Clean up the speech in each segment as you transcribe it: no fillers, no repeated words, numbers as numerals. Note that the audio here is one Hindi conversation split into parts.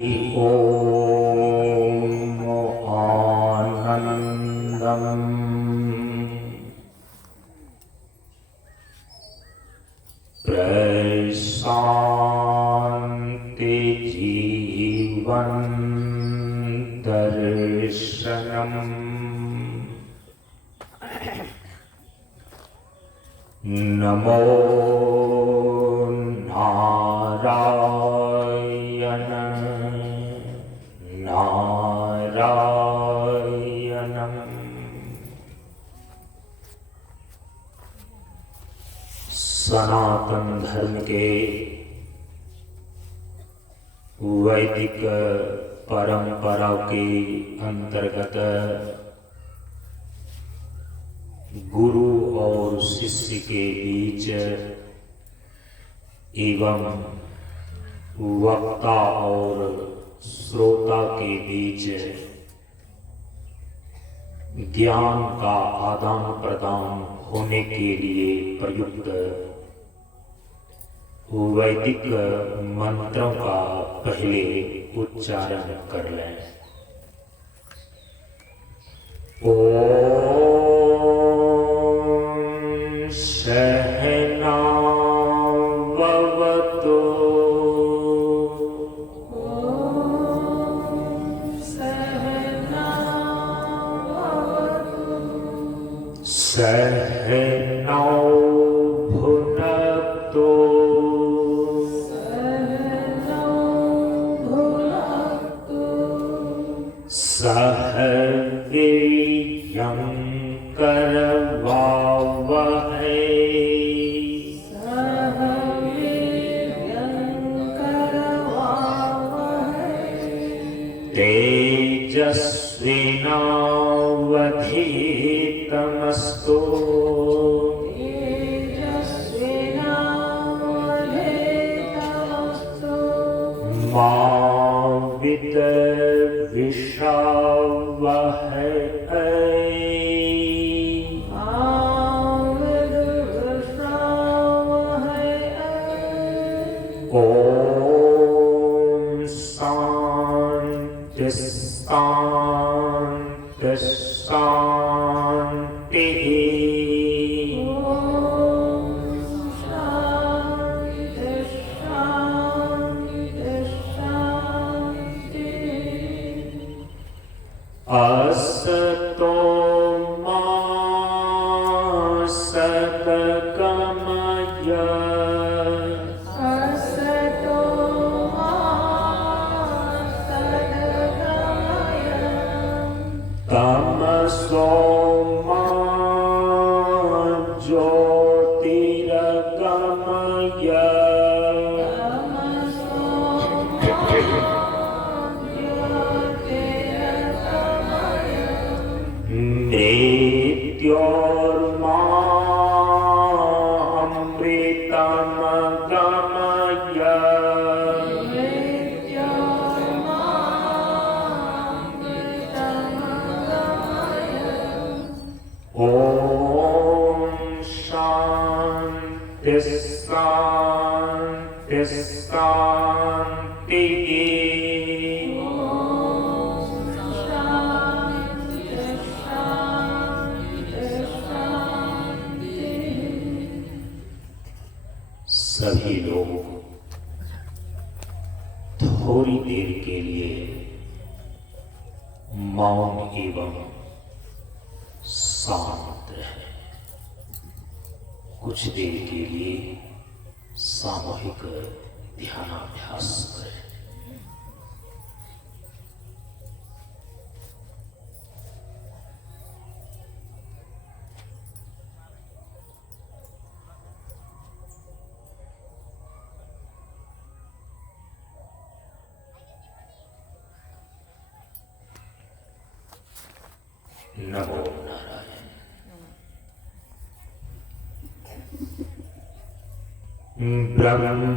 ॐ आनन्दम् प्रशान्ति जीवन दर्शनम् नमो नारायण नारायणम्। सनातन धर्म के वैदिक परंपरा के अंतर्गत गुरु और शिष्य के बीच एवं वक्ता और श्रोता के बीच ज्ञान का आदान प्रदान होने के लिए प्रयुक्त वैदिक मंत्रों का पहले उच्चारण कर लें। ओम सहनाववतु सहनौ भुनक्तु सह वीर्यं करवावहै तेजस्विनावधीतमस्तु मा विद्विषावहै ओम शांति शांति शांति। असतो मा सद्गमय तमसो मा ज्योतिर्गमय मृत्योर्मा अमृतं गमय ओम शांति शांति शांति। सभी लोग थोड़ी देर के लिए मौन एवं शांत रहे। कुछ देर के लिए सामूहिक ध्यानाभ्यास करें। नमो नारायण। ब्रह्मानन्दं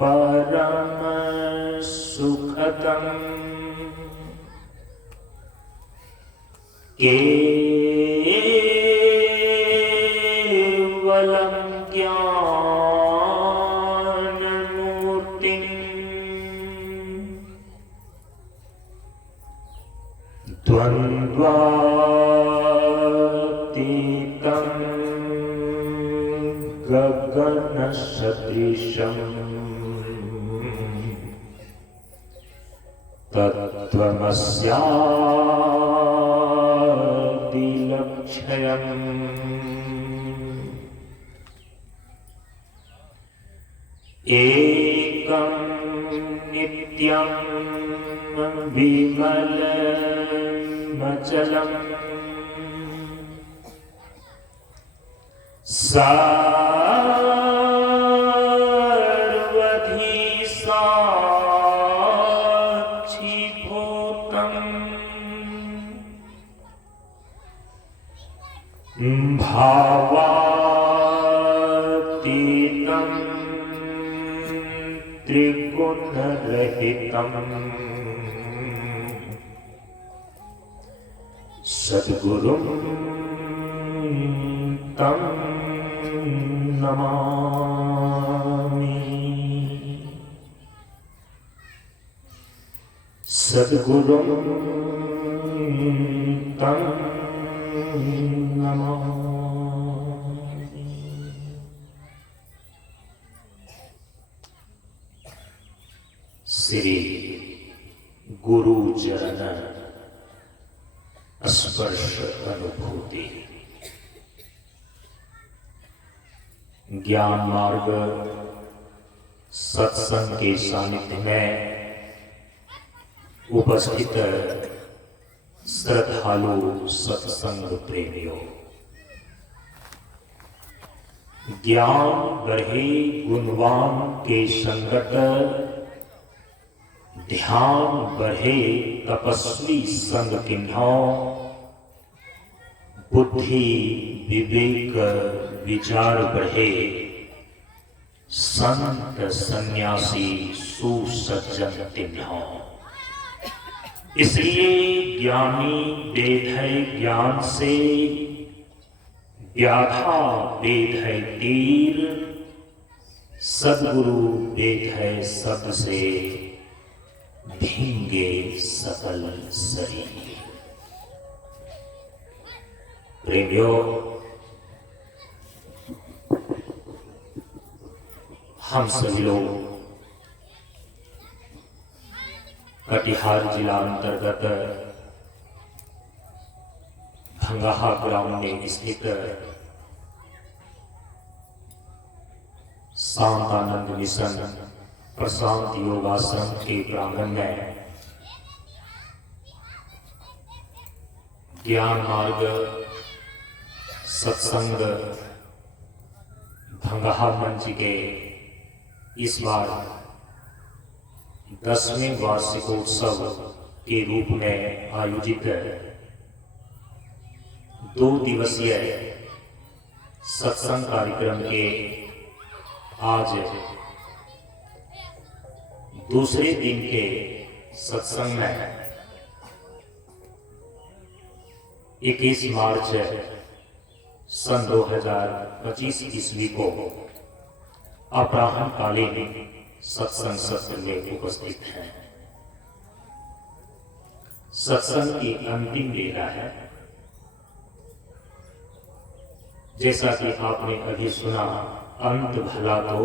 परम सुखदम् केवलम् ज्ञानमूर्तिं द्वन्द्वातीतं गगनसदृशं तत्त्वमस्यादिलक्ष्यम् एकं नित्यं विमलमचलम् सर्वधी साक्षीभूतम् भावातीतं त्रिगुणरहितं सद्गुरुं तं नमामि। सद्गुरुं तं नमामि। श्री गुरु चरण स्पर्श अनुभूति। ज्ञान मार्ग सत्संग के सानिध्य में उपस्थित श्रद्धालु सत्संग प्रेमियों, ज्ञान बढ़े गुणवान के संगत, ध्यान बढ़े तपस्वी संग किन्हो, बुद्धि विवेक विचार बढ़े संत सन्यासी सुसज्जन तिन्हो। इसलिए ज्ञानी वेद है ज्ञान से, व्याधा वेद है तीर, सद्गुरु वेद है शब्द से भींगे सकल शरीर। प्रेमियों, हम सभी लोग कटिहार जिला अंतर्गत भंगाहा ग्राम में स्थित शांतानंद मिशन प्रशांत योगाश्रम के प्रांगण में ज्ञान मार्ग सत्संग भंगाहा मंच के इस बार 10वें वार्षिकोत्सव के रूप में आयोजित 2 दिवसीय सत्संग कार्यक्रम के आज दूसरे दिन के सत्संग में 21 मार्च सन 2025 ईस्वी को अपराह्न कालीन सत्संग सत्र में उपस्थित हैं। सत्संग की अंतिम बेला है। जैसा कि आपने अभी सुना, अंत भला तो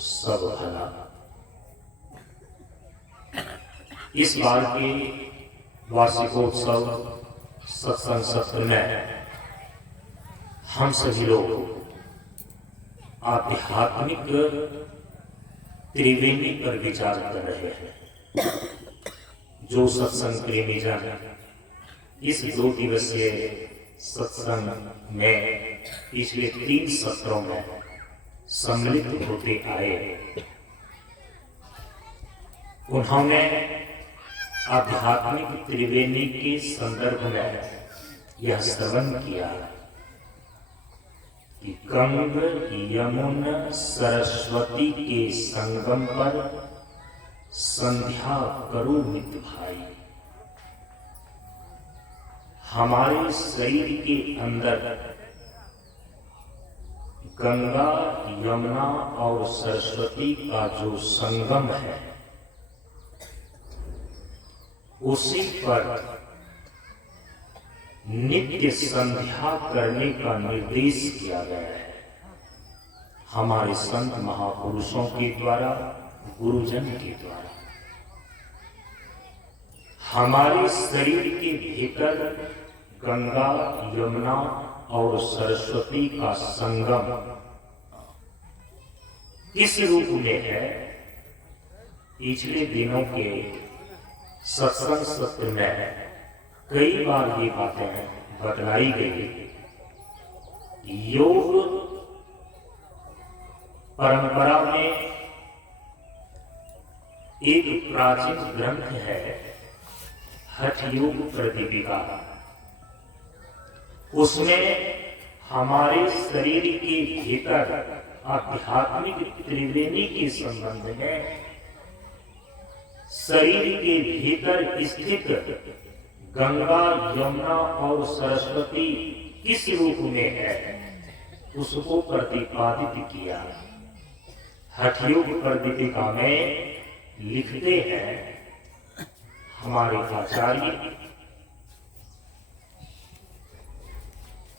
सब भला। इस बार के वार्षिकोत्सव सत्संग सत्र में हम सभी लोग आध्यात्मिक त्रिवेणी पर विचार कर रहे हैं। जो सत्संग प्रेमी जन इस 2 दिवसीय सत्संग में पिछले 3 सत्रों में सम्मिलित होते आए, उन्होंने आध्यात्मिक त्रिवेणी के संदर्भ में यह श्रवण किया कि गंगा यमुना सरस्वती के संगम पर संध्या करो मित्र भाई। हमारे शरीर के अंदर गंगा, यमुना और सरस्वती का जो संगम है, उसी पर नित्य संध्या करने का निर्देश किया गया है हमारे संत महापुरुषों के द्वारा, गुरुजन के द्वारा। हमारे शरीर के भीतर गंगा, यमुना और सरस्वती का संगम किस रूप में है, पिछले दिनों के सत्संग सत्र में कई बार ये बातें बतलाई गई। योग परंपरा में एक प्राचीन ग्रंथ है, हठ योग प्रदीपिका। उसमें हमारे शरीर के भीतर आध्यात्मिक त्रिवेणी के संबंध में, शरीर के भीतर स्थित गंगा, यमुना और सरस्वती किस रूप में है, उसको प्रतिपादित किया। हठ योग प्रदीपिका में लिखते हैं हमारे आचार्य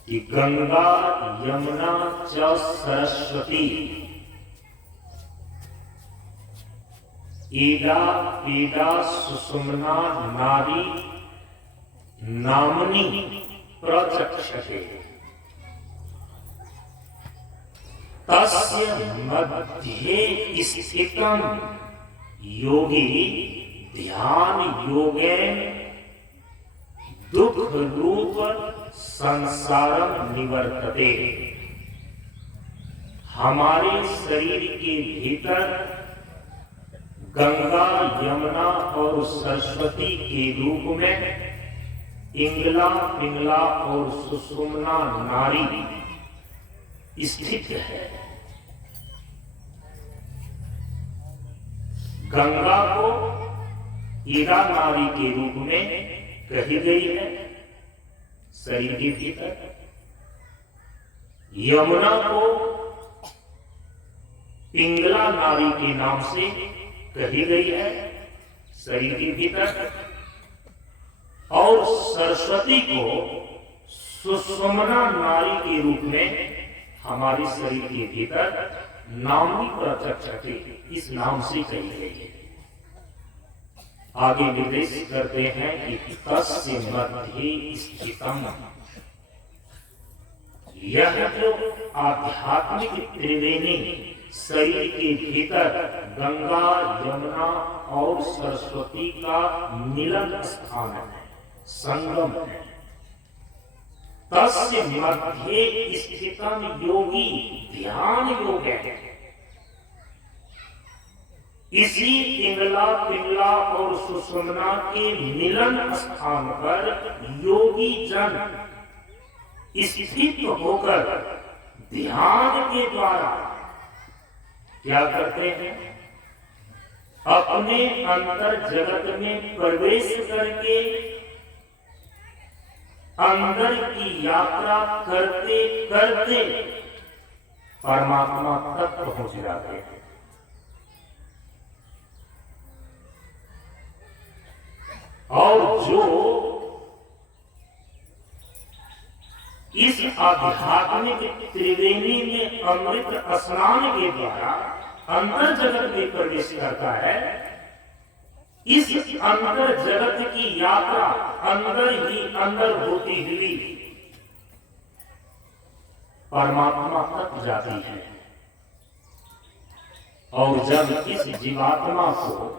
कि गंगा, यमुना च सरस्वती ईडा पीडा सुषुम्ना नारी नामनी प्रचक्षते तस्य मध्ये स्थितं योगी ध्यान योगेन दुख रूप संसारम निवर्तते। हमारे शरीर के भीतर गंगा, यमुना और सरस्वती के रूप में इंगला, पिंगला और सुषुम्ना नारी स्थित है। गंगा को ईरा नारी के रूप में कही गई है शरीर के भीतर, यमुना को पिंगला नारी के नाम से कही गई है शरीर के भीतर, और सरस्वती को सुषुम्ना नारी के रूप में हमारे शरीर के भीतर नामी प्रचक्षते इस नाम से कही गई है। आगे निर्देश करते हैं कि तस्य मध्ये स्थितम्, यह जो आध्यात्मिक त्रिवेणी शरीर के भीतर गंगा, यमुना और सरस्वती का मिलन स्थान है, संगम है। तस्य मध्ये स्थितम् योगी ध्यान योग है। इसी पिंगला, पिंगला और सुषुम्ना के मिलन स्थान पर योगी जन स्थित होकर ध्यान के द्वारा क्या करते हैं, अपने अंतर जगत में प्रवेश करके अंदर की यात्रा करते करते परमात्मा तक पहुंच जाते हैं। और जो इस आध्यात्मिक त्रिवेणी में अमृत स्नान के द्वारा अंतर जगत में प्रवेश करता है, इस अंतर जगत की यात्रा अंदर ही अंदर होती हुई परमात्मा तक जाती है। और जब इस जीवात्मा को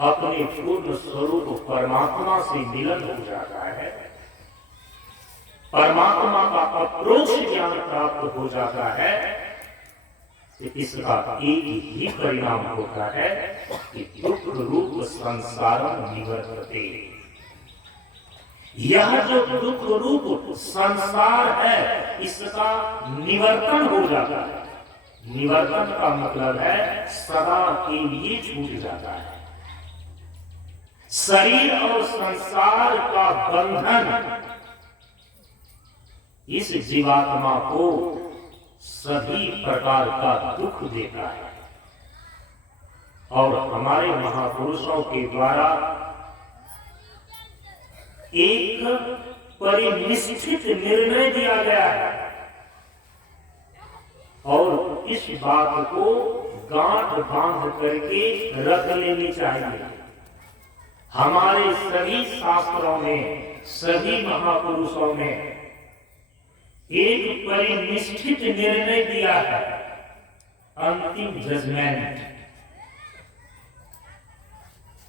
अपने पूर्ण स्वरूप परमात्मा से मिलन हो जाता है, परमात्मा का अप्रोक्ष ज्ञान प्राप्त हो जाता है, तो इसका एक ही परिणाम होता है कि दुख रूप संसार निवर्तते। यह जो दुख रूप संसार है, इसका निवर्तन हो जाता है। निवर्तन का मतलब है सदा के लिए छूट जाता है। शरीर और संसार का बंधन इस जीवात्मा को सभी प्रकार का दुख देता है। और हमारे महापुरुषों के द्वारा एक परिनिष्ठित निर्णय दिया गया है और इस बात को गांठ बांध करके रख लेनी चाहिए। हमारे सभी शास्त्रों में, सभी महापुरुषों ने एक परिनिष्ठित निर्णय दिया है, अंतिम जजमेंट,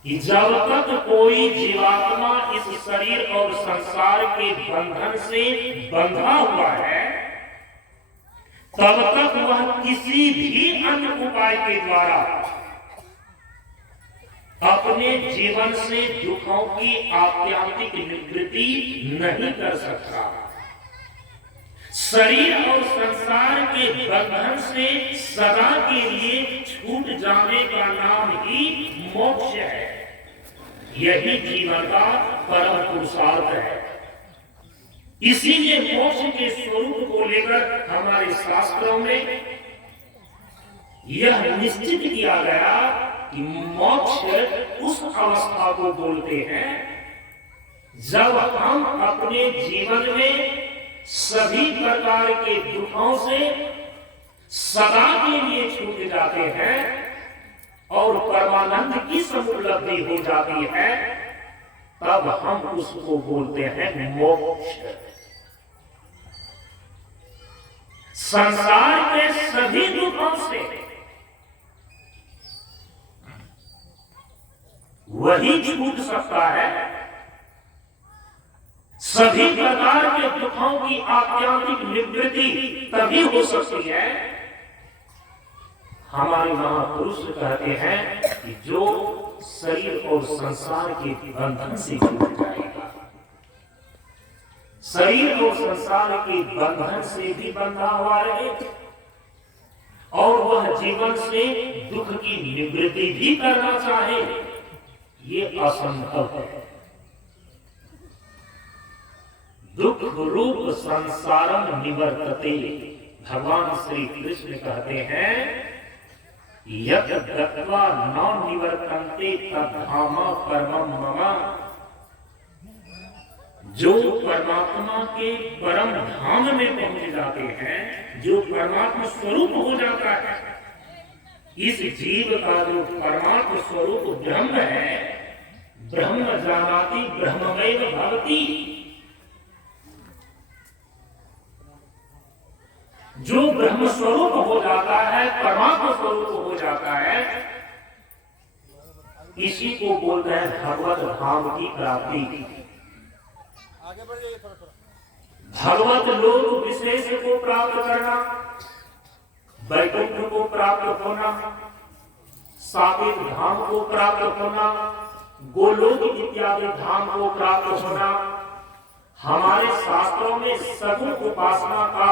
कि जब तक कोई जीवात्मा इस शरीर और संसार के बंधन से बंधा हुआ है, तब तक वह किसी भी अन्य उपाय के द्वारा अपने जीवन से दुखों की आत्यांतिक निवृत्ति नहीं कर सकता। शरीर और संसार के बंधन से सदा के लिए छूट जाने का नाम ही मोक्ष है। यही जीवन का परम पुरुषार्थ है। इसीलिए मोक्ष के स्वरूप को लेकर हमारे शास्त्रों में यह निश्चित किया गया कि मोक्ष उस अवस्था को बोलते हैं जब हम अपने जीवन में सभी प्रकार के दुखों से सदा के लिए छूट जाते हैं और परमानंद की समुपलब्धि हो जाती है, तब हम उसको बोलते हैं मोक्ष। संसार के सभी दुखों से वही छूट सकता है। सभी प्रकार के दुखों की आत्यांतिक निवृत्ति तभी हो सकती है। हमारे महापुरुष कहते हैं कि जो शरीर और संसार के बंधन से छूट जाएगा, शरीर और संसार के बंधन से भी बंधा हुआ रहे और वह जीवन से दुख की निवृत्ति भी करना चाहे, ये असंभव है। दुख रूप संसारम निवर्तते, भगवान श्री कृष्ण कहते हैं यत् गत्वा न निवर्तन्ते तद्धामा परमं मम। जो परमात्मा के परम धाम में पहुंच जाते हैं, जो परमात्मा स्वरूप हो जाता है, इस जीव का जो परमात्मा स्वरूप ब्रह्म है, ब्रह्म जानाति ब्रह्ममेव भवति। जो ब्रह्म स्वरूप हो जाता है, परमात्मा स्वरूप हो जाता है, इसी को बोलते हैं भगवत धाम की प्राप्ति। भगवत लोक विशेष को प्राप्त करना, वैकुंठ को प्राप्त होना, साकेत धाम को प्राप्त होना, गोलोक इत्यादि धाम को प्राप्त होना, हमारे शास्त्रों में सगुण उपासना का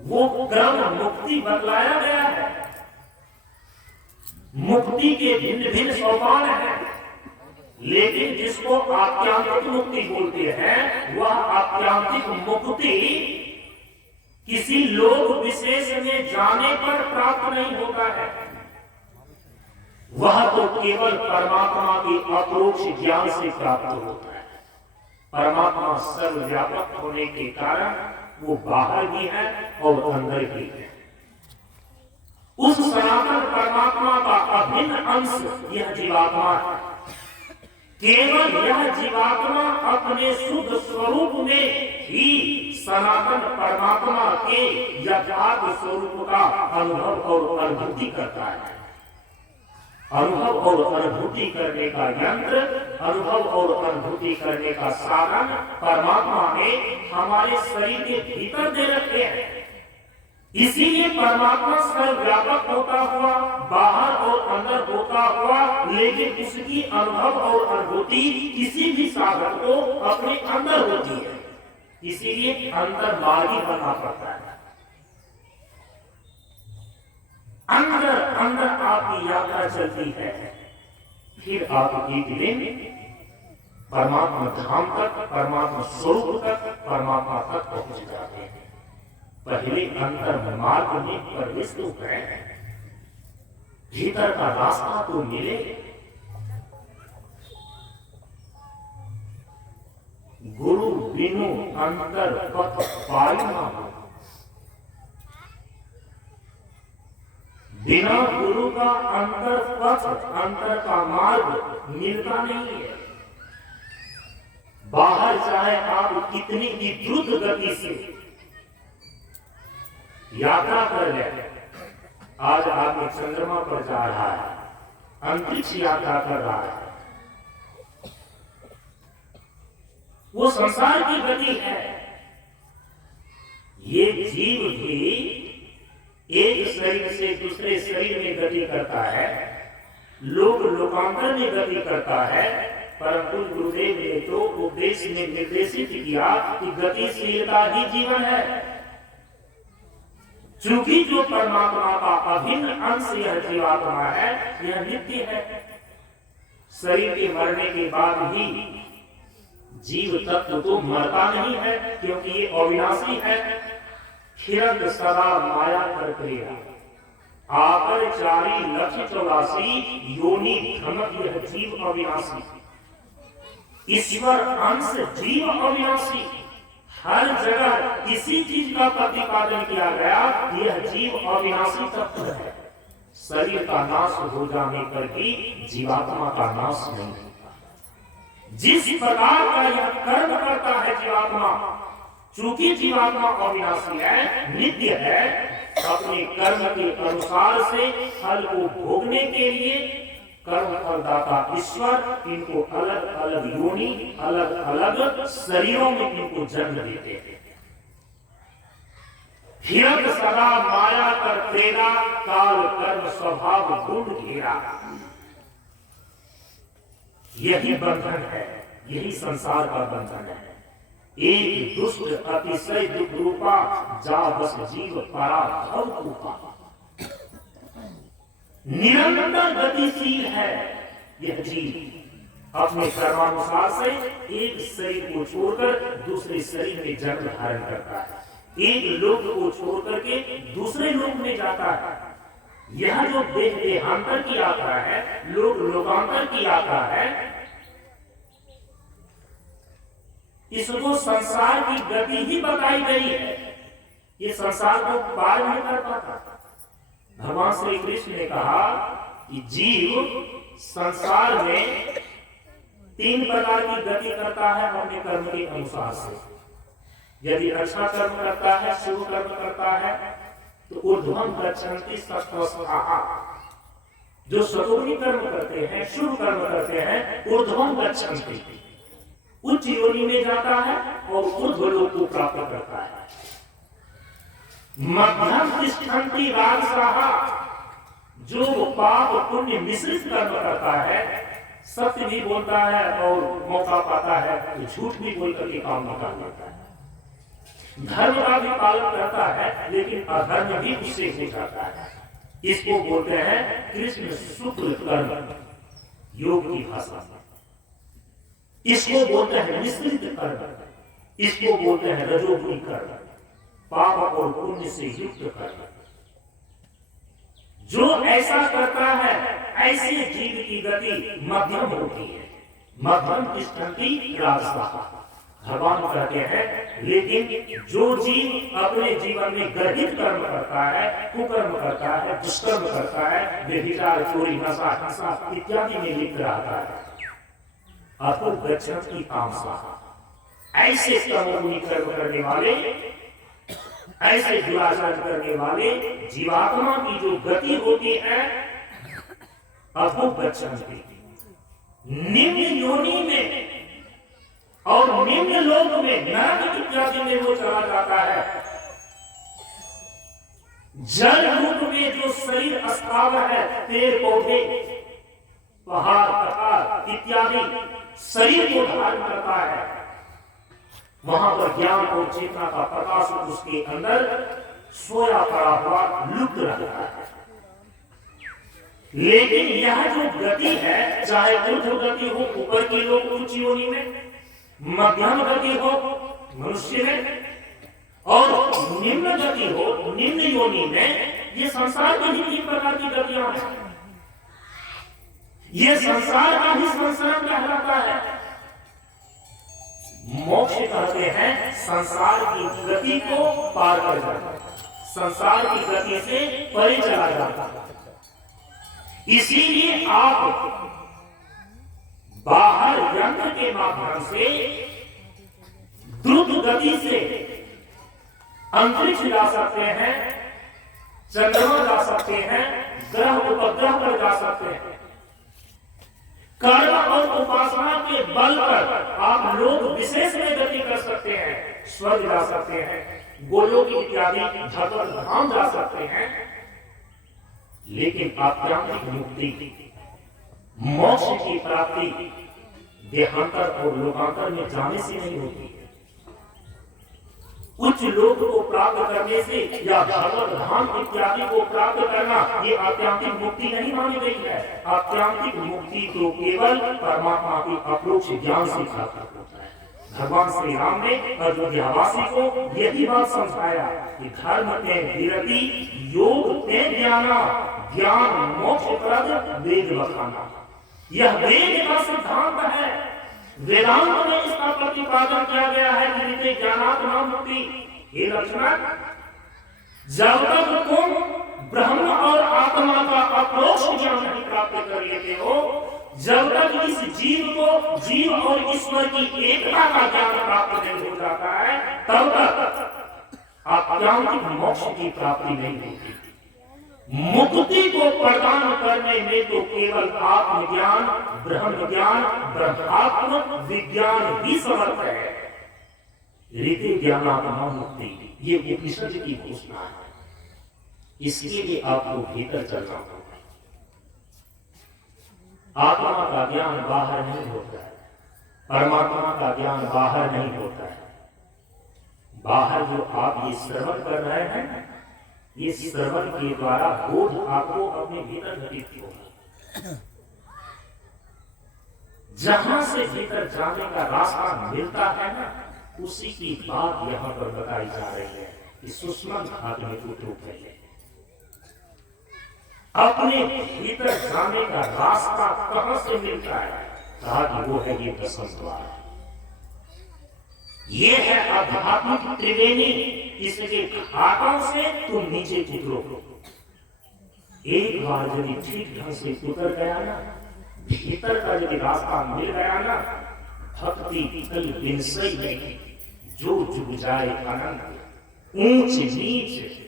वो क्रम मुक्ति बतलाया गया है। मुक्ति के भिन्न भिन्न सोपान हैं, लेकिन जिसको आत्यांतिक मुक्ति बोलते हैं, वह आत्यांतिक मुक्ति किसी लोक विशेष में जाने पर प्राप्त नहीं होता है। वह तो केवल परमात्मा के अपरोक्ष ज्ञान से प्राप्त होता है। परमात्मा सर्वव्यापक होने के कारण वो बाहर भी है और अंदर भी है। उस सनातन परमात्मा का अभिन्न अंश यह जीवात्मा है। केवल यह जीवात्मा अपने शुद्ध स्वरूप में ही सनातन परमात्मा के यथार्थ स्वरूप का अनुभव और अनुभूति करता है। अनुभव और अनुभूति करने का यंत्र, अनुभव और अनुभूति करने का साधन परमात्मा ने हमारे शरीर के भीतर दे रखे हैं। इसीलिए परमात्मा सर्वव्यापक होता हुआ, बाहर और अंदर होता हुआ, लेकिन उसकी अनुभव और अनुभूति किसी भी साधन को अपने अंदर होती है। इसीलिए अंतर्मार्गी बनना पड़ता है। अंदर अंदर आपकी यात्रा चलती है, फिर आप एक दिन परमात्मा धाम तक, परमात्मा स्वरूप तक, परमात्मा तक पहुंच जाते हैं। पहले अंतर मार्ग में प्रवेश तो करें, भीतर का रास्ता तो मिले। गुरु बिनु अंतर पथ पाई ना हो, बिना गुरु का अंतर पथ, अंतर का मार्ग मिलता नहीं है। बाहर चाहे आप कितनी ही द्रुत गति से यात्रा कर ले, आज आदमी चंद्रमा पर जा रहा है, अंतरिक्ष यात्रा कर रहा है, वो संसार की गति है। ये जीव भी एक शरीर से दूसरे शरीर में गति करता है, लोक लोकांतर में गति करता है, परंतु गुरुदेव ने तो उपदेश में निर्देशित किया कि गतिशीलता ही जीवन है। चूंकि जो परमात्मा का अभिन्न अंश यह जीवात्मा है, यह नित्य है। शरीर के मरने के बाद ही जीव तत्व तो मरता नहीं है, क्योंकि ये अविनाशी है। खिरत सदा माया कर क्रिया, आकर 4,84,000 योनि भ्रमत यह जीव अविनाशी। ईश्वर अंश जीव अविनाशी, हर जगह इसी चीज का प्रतिपादन किया गया, यह जीव अविनाशी तत्व है। शरीर का नाश हो जाने पर भी जीवात्मा का नाश नहीं होता। जिस प्रकार का यह कर्म करता है जीवात्मा, चूंकि जीवात्मा अविनाशी है, नित्य है, अपने कर्म के अनुसार से फल को भोगने के लिए कर्म फलदाता ईश्वर इनको अलग अलग योनि, अलग अलग शरीरों में इनको जन्म देते हैं। हिरक सदा माया कर तेरा, काल कर्म स्वभाव गुण घेरा। यही बंधन है, यही संसार का बंधन है। एक दुष्ट अतिशय दुख रूपा, जा बस जीव परा भव रूपा। निरंतर गतिशील है यह जीव, अपने कर्मानुसार से एक शरीर को छोड़कर दूसरे शरीर में जन्म धारण करता है, एक लोक को छोड़कर के दूसरे लोक में जाता है। यह जो देह देहांतर की यात्रा है, लोक लोकांतर की यात्रा है, इसको संसार की गति ही बताई गई है। ये संसार को पार नहीं कर पाता। भगवान श्री कृष्ण ने कहा कि जीव संसार में 3 प्रकार की गति करता है अपने कर्म के अनुसार से। यदि अच्छा कर्म करता है, शुभ कर्म करता है, तो ऊर्ध्वं गच्छन्ति सत्त्वस्थाः। जो सतोगी कर्म करते हैं, शुभ कर्म करते हैं, ऊर्ध्वं गच्छन्ति, उच्च योनि में जाता है और ऊर्ध्वलोक को प्राप्त करता है। मध्यम तिष्ठन्ति राजसाः, जो पाप पुण्य मिश्रित कर्म करता है, सत्य भी बोलता है और मौका पाता है तो झूठ भी बोल करके काम निकाल लेता है। धर्म का भी पालन करता है, लेकिन अधर्म भी उससे हो जाता है। इसको बोलते हैं कृष्ण शुक्ल कर्म, योग की भाषा। इसको बोलते हैं मिश्रित कर्म, इसको बोलते हैं रजोगुणी कर्म, पाप और पुण्य से युक्त कर्म। जो ऐसा करता है, ऐसे जीव की गति मध्यम होती है। मध्यम तिष्ठन्ति राजसाः। भगवान कहते हैं, लेकिन जो जीव अपने जीवन में गर्हित कर्म करता है, कुकर्म करता है, दुष्कर्म करता है, व्यभिचार, चोरी, नशा, हिंसा इत्यादि में लिप्त रहता है, अतो गच्छन्ति तामसाः। ऐसे तमोगुणी कर्म करने वाले, ऐसे दुराचार करने वाले जीवात्मा की जो गति होती है, अतो गच्छन्ति, निम्न योनि में और निम्न लोक में, नरक इत्यादि में वो चला जाता है। जल रूप में जो शरीर स्थावर है, पेड़ पौधे, पहाड़ पहाड़ इत्यादि शरीर को धारण करता है, वहां पर ज्ञान और चेतना का प्रकाश उसके अंदर सोया पड़ा हुआ लुप्त रहता है। लेकिन यह जो गति है, चाहे ऊर्ध्व गति हो ऊपर के लोग उच्च योनि में, मध्यम गति हो मनुष्य में, और निम्न गति हो, निम्न योनि में ये संसार की ही 3 प्रकार की गतियां हैं। ये संसार का ही संसार कहलाता है। मोक्ष कहते हैं संसार की गति को पार कर जाना, संसार की गति से परे चला जाता। इसीलिए आप बाहर यंत्र के माध्यम से द्रुत गति से अंतरिक्ष जा सकते हैं, चंद्रमा जा सकते हैं, ग्रह उपग्रह पर जा सकते हैं। कर्म और उपासना के बल पर आप लोग विशेष में गति कर सकते हैं, स्वर्ग जा सकते हैं, गोलोक इत्यादि भगवत धाम जा सकते हैं। लेकिन आत्यांतिक मुक्ति, मोक्ष की प्राप्ति देहांतर और लोकांतर में जाने से नहीं होती है। उच्च लोक को प्राप्त करने से या भगवत धाम इत्यादि को प्राप्त करना ये आत्यांतिक मुक्ति नहीं मानी गई है। आत्यांतिक मुक्ति तो केवल परमात्मा के अपरोक्ष ज्ञान से प्राप्त होता है। भगवान श्री राम ने अयोध्यावासी को यही बात समझाया कि धर्म ते विरति, योग ते ज्ञाना, ज्ञान मोक्ष प्रद वेद बखाना। यह वेद का सिद्धांत है। वेदांत में इसका प्रतिपादन किया गया है कि रीते ज्ञानात् न मुक्ति। हे लक्ष्मण, जब तक तुम ब्रह्म और आत्मा का अपरोक्ष ज्ञान नहीं प्राप्त कर लेते हो, जब तक इस जीव को जीव और ईश्वर की एकता का ज्ञान प्राप्त नहीं हो जाता है, तब तक आत्यांतिक मोक्ष की प्राप्ति नहीं होती। मुक्ति को प्रदान करने में तो केवल आत्मज्ञान, ब्रह्म ज्ञान, ब्रह्मात्म विज्ञान ही समर्थ है। रीति ज्ञानात्मा मुक्ति, ये उपनिषद की घोषणा है। इसके लिए आपको भीतर चलना होगा। आत्मा का ज्ञान बाहर नहीं होता है, परमात्मा का ज्ञान बाहर नहीं होता है। बाहर जो आप ये श्रवण कर रहे हैं, ये श्रवण के द्वारा बोध आपको अपने भीतर घटित होगा। जहां से भीतर जाने का रास्ता मिलता है ना, उसी की बात यहाँ पर बताई जा रही है कि सुषमन घात में उतरू है। अपने भीतर जाने का रास्ता कहां से मिलता है? कहा कि वो है ये दसम द्वार, ये है आध्यात्मिक त्रिवेणी। इसके घाटों से तुम नीचे उतरो। एक बार यदि ठीक ढंग से उतर गया ना, भीतर का यदि रास्ता मिल गया ना, भक्ति कल विनसई नहीं, जो जुग जाए अनंत। ऊंच नीच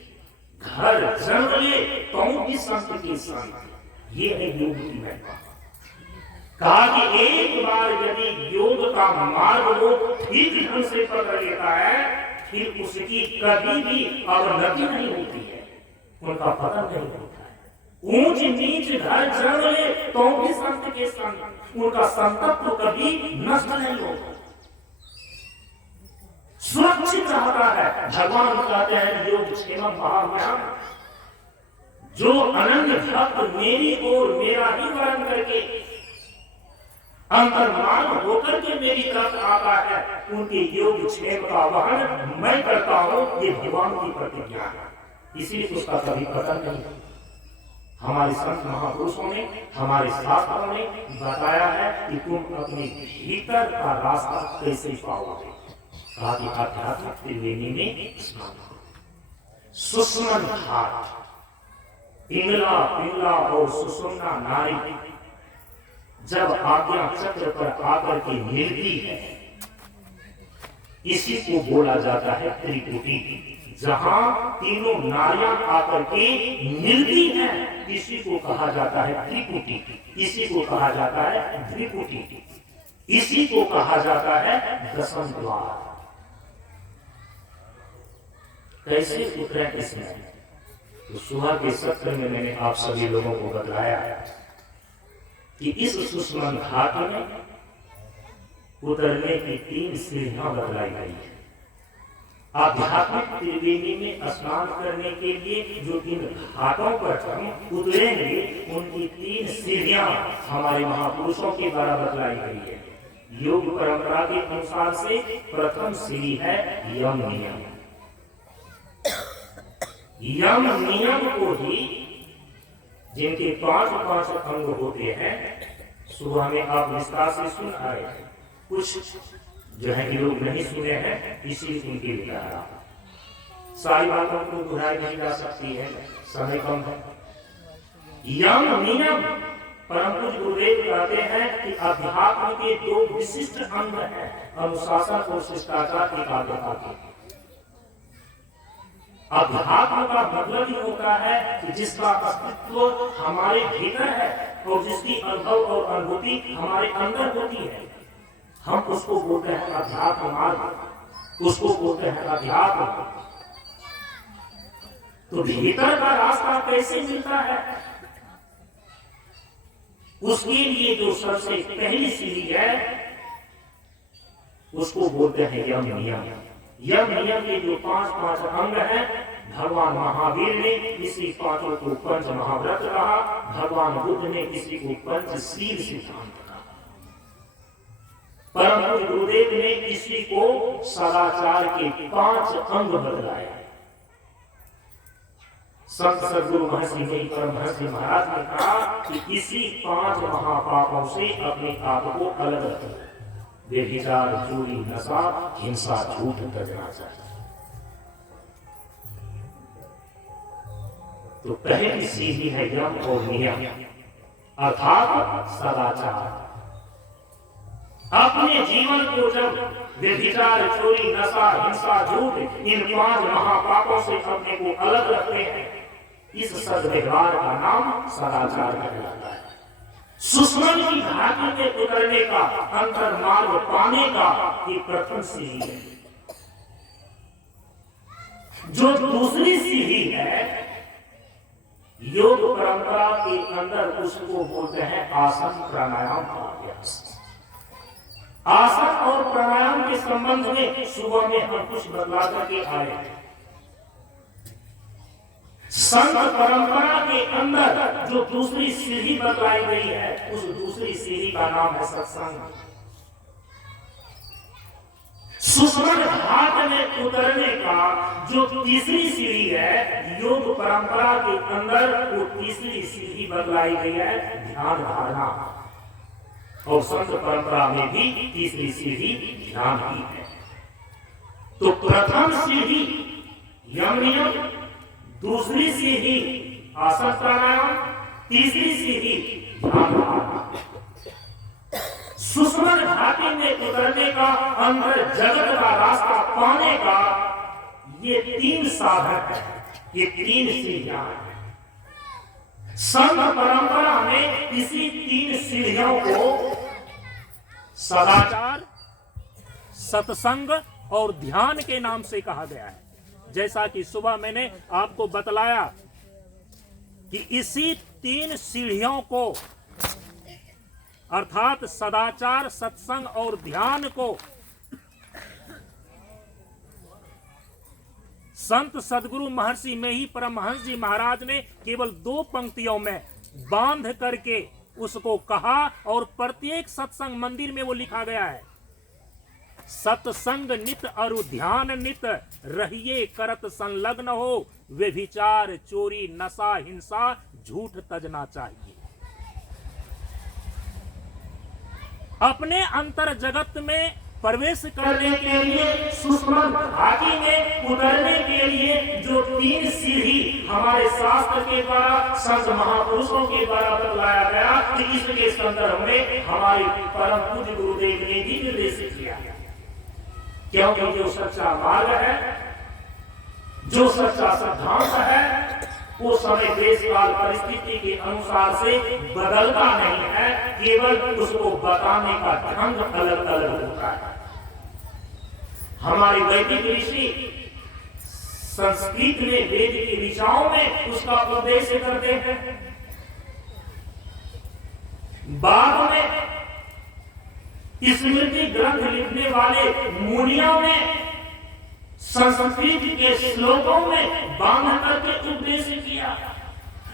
घर जंगले तो भी संत के संत, ये है योग की महिमा। कहा कि एक बार यदि योग का मार्ग लोग ठीक ढंग से पकड़ लेता है, फिर उसकी कभी भी अवनति नहीं होती है, उनका पतन नहीं होता है। ऊंच नीच घर जंगले तो भी संत के संत, उनका संतत्व कभी नष्ट नहीं होता, सुरक्षित रहता है। भगवान कहते हैं योग क्षेमम महाभ्याम, जो अनन्य भक्त मेरी ओर मेरा ही वरण करके अंतर्मान होकर के मेरी तरफ आता है, उनके योग क्षेम का वहन मैं करता हूं। ये भगवान की प्रतिज्ञा है, इसलिए उसका कभी पतन नहीं। हमारे संत महापुरुषों ने, हमारे शास्त्रों ने बताया है कि तुम अपने भीतर का रास्ता कैसे पाओगे। कहा कि आध्यात्मिक त्रिवेणी में स्नान करो। सुषमन घाट, पिंगला पिंगला और सुषुम्ना नारी जब आज्ञा चक्र पर आकर के मिलती है, इसी को बोला जाता है त्रिपुटी। जहां तीनों नारियां आकर के मिलती हैं, इसी को कहा जाता है त्रिपुटी, इसी को कहा जाता है त्रिपुटी, इसी को कहा जाता है दसम द्वार। कैसे उतरे इसमें? तो सुबह के सत्र में मैंने आप सभी लोगों को बताया कि इस सुषमन घाट में उतरने की 3 सीढ़ियां बतलाई गई है। आध्यात्मिक त्रिवेणी में स्नान करने के लिए जो 3 घाटों पर हम उतरेंगे, उनकी 3 सीढ़ियां हमारे महापुरुषों के द्वारा बतलाई गई है। योग परंपरा के अनुसार से प्रथम सीढ़ी है यम नियम, यम नियम को ही, जिनके 5 अंग होते हैं, सुबह में आप विस्तार से सुन आए। कुछ जो है कि लोग नहीं सुने हैं, इसी उनके लिए कह रहा हूं। सारी बातों को दोहराई नहीं जा सकती है, समय कम है। यम नियम, परम पूज्य गुरुदेव कहते हैं कि अध्यात्म के 2 विशिष्ट अंग हैं, अनुशासन और शिष्टाचार एकाग्रता के। अध्यात्म का मतलब ही होता है कि जिसका अस्तित्व हमारे भीतर है और जिसकी अनुभव और अनुभूति हमारे अंदर होती है, हम उसको बोलते हैं अध्यात्म मार्ग, उसको बोलते हैं अध्यात्म। तो भीतर का रास्ता कैसे मिलता है? उसके लिए जो सबसे पहली सीढ़ी है, उसको बोलते हैं यम नियम। यम नियम के जो 5 अंग हैं, भगवान महावीर ने इसी 5 को पंच महाव्रत कहा, भगवान बुद्ध ने इसी को पंचशील सिद्धांत कहा, परम पूज्य गुरुदेव ने इसी को सदाचार के 5 अंग बतलाए। संत सद्गुरु महर्षि परमहंस महाराज ने कहा कि इसी 5 महापापों से अपने आप को अलग रखें। व्यभिचार, चोरी, नशा, हिंसा, झूठ त्यागना चाहिए। तो पहली सीढ़ी है यम और नियम, अर्थात सदाचार। अपने जीवन को जब व्यभिचार, चोरी, नशा, हिंसा, झूठ, इन 5 महापापों से अपने को अलग रखते हैं, इस सद्व्यवहार का नाम सदाचार कहलाता है। सुस्मरण की घाटी में उतरने का, अंतर मार्ग पाने का ये प्रथम सीढ़ी है। जो दूसरी सीढ़ी है, योग परंपरा के अंदर, उसको बोलते हैं आसन प्राणायाम का अभ्यास। आसन और प्राणायाम के संबंध में सुबह में हम कुछ बदला करके आए। संत परंपरा के अंदर जो दूसरी सीढ़ी बतलाई गई है, उस दूसरी सीढ़ी का नाम है सत्संग। सुस्मरण घाट में उतरने का जो तीसरी सीढ़ी है, योग परंपरा के अंदर वो तीसरी सीढ़ी बतलाई गई है ध्यान धारणा, और संत परंपरा में भी तीसरी सीढ़ी ध्यान ही है। तो प्रथम सीढ़ी यम नियम, दूसरी सीढ़ी आसन प्राणायाम, तीसरी सीढ़ी ध्यान धारणा। सुस्मरण घाटी में उतरने का, अंदर जगत का रास्ता पाने का, ये 3 साधक है, ये 3 सीढ़ियां हैं। संत परंपरा में इसी 3 सीढ़ियों को सदाचार, सत्संग और ध्यान के नाम से कहा गया है। जैसा कि सुबह मैंने आपको बतलाया कि इसी 3 सीढ़ियों को, अर्थात सदाचार, सत्संग और ध्यान को, संत सद्गुरु महर्षि में ही परमहंस जी महाराज ने केवल 2 पंक्तियों में बांध करके उसको कहा, और प्रत्येक सत्संग मंदिर में वो लिखा गया है, सत्संग नित अरु ध्यान नित, रहिए करत संलग्न हो, व्यभिचार, चोरी, नशा, हिंसा, झूठ तजना चाहिए। अपने अंतर जगत में प्रवेश करने के लिए, सुस्मरण घाटी में उतरने के लिए जो 3 सीढ़ी हमारे शास्त्र के द्वारा, संत महापुरुषों के द्वारा बतलाया गया, कि इसके संदर्भ में हमारे परम पूज्य गुरुदेव ने भी निर्देशित किया। क्योंकि जो सच्चा मार्ग है, जो सच्चा सिद्धांत है, वो समय देश काल परिस्थिति के अनुसार से बदलता नहीं है, केवल उसको बताने का ढंग अलग अलग होता है। हमारे वैदिक ऋषि संस्कृत में, वेद की ऋचाओं में उसका उपदेश करते हैं। बाद में स्मृति ग्रंथ लिखने वाले मुनियों ने संस्कृत के श्लोकों में बांध करके उपदेश किया,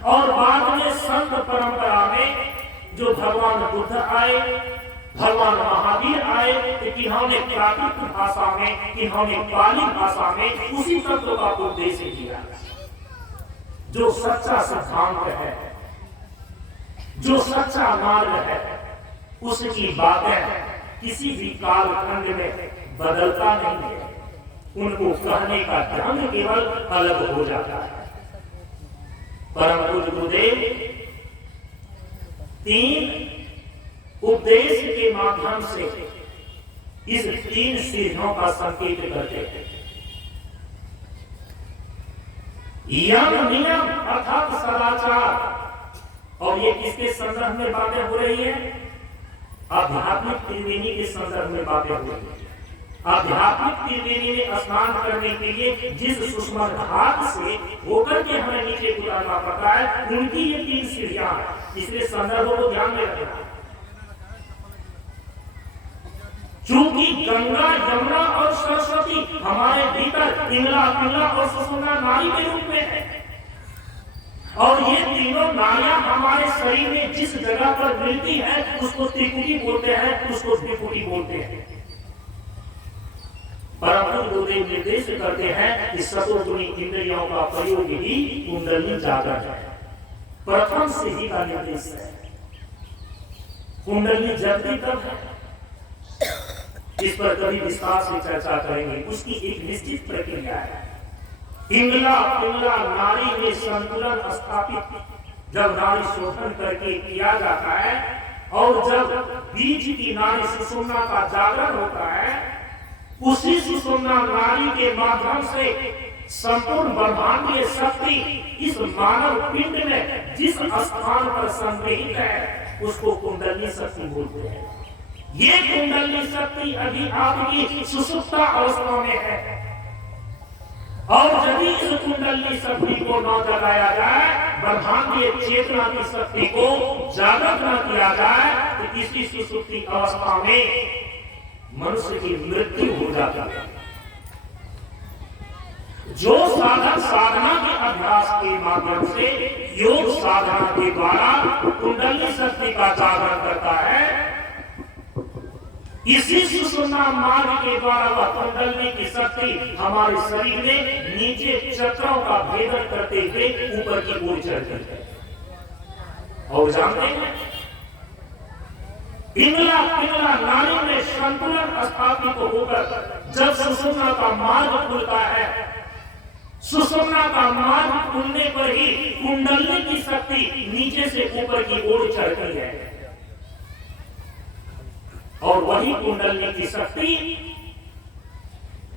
और बाद में संत परंपरा में जो भगवान बुद्ध आए, भगवान महावीर आए, इन्होंने प्राकृत भाषा में, इन्होंने पाली भाषा में उसी तत्व का उपदेश किया। जो सच्चा सिद्धांत है, जो सच्चा मार्ग है, उसकी बातें किसी भी कालखंड में बदलता नहीं है। उनको कहने का ढंग केवल अलग हो जाता है। परम पूज्य गुरुदेव 3 उपदेश के माध्यम से इस 3 सीढ़ियों का संकेत करते हैं। यम नियम अर्थात सदाचार, और ये किसके संदर्भ में बातें हो रही है? आध्यात्मिक त्रिवेणी के संदर्भ में बातें हो रही है। आध्यात्मिक त्रिवेणी में स्नान करने के लिए जिस सुषमा घाट से होकर के हमें नीचे उतरना पड़ता है, उनकी ये 3 सीढ़ियां हैं। इसलिए संदर्भों को ध्यान में रखना। चूंकि गंगा, यमुना और सरस्वती हमारे भीतर पिंगला, पिंगला और सुषुम्ना नाड़ी के रूप में है, और ये तीनों नाड़ियां हमारे शरीर में जिस जगह पर मिलती है उसको त्रिपुटी बोलते हैं, उसको द्विपुटी बोलते हैं। परम गुरुदेव निर्देश करते हैं कि सतोगुणी इंद्रियों का प्रयोग ही कुंडली जागरण है। प्रथम सीढ़ी का निर्देश है। कुंडली जगती तब है, इस पर कभी विस्तार से चर्चा करेंगे। उसकी एक निश्चित प्रक्रिया है। पिंगला पिंगला नाड़ी में संतुलन स्थापित जब नाड़ी शोधन करके किया जाता है, और जब बीज की नाड़ी सुषुम्ना का जागरण होता है, उसी सुषुम्ना नाड़ी के माध्यम से संपूर्ण ब्रह्मांडीय शक्ति इस मानव पिंड में जिस स्थान पर संग्रहित है उसको कुंडली शक्ति बोलते हैं। ये कुंडली शक्ति अभी आपकी सुषुप्ता अवस्था में है, और यदि इस कुंडली शक्ति को न जगाया जाए, ब्रह्मांडीय चेतना की शक्ति को जागृत न किया जाए, तो इसी सुषुप्ति अवस्था में मनुष्य की मृत्यु हो जाती है। जो साधक साधना के अभ्यास के माध्यम से योग साधना के द्वारा कुंडली शक्ति का जागरण करता है, इसी सुषुम्ना मार्ग के द्वारा वह कुंडली की शक्ति हमारे शरीर में नीचे चक्रों का भेदन करते हुए ऊपर की ओर चढ़ती है। और जानते हैं, पिंगला पिंगला नाड़ी में संतुलन स्थापित होकर जब सुषुम्ना का मार्ग खुलता है, सुषुम्ना का मार्ग खुलने पर ही कुंडली की शक्ति नीचे से ऊपर की ओर चढ़ती है, और वही कुंडली की शक्ति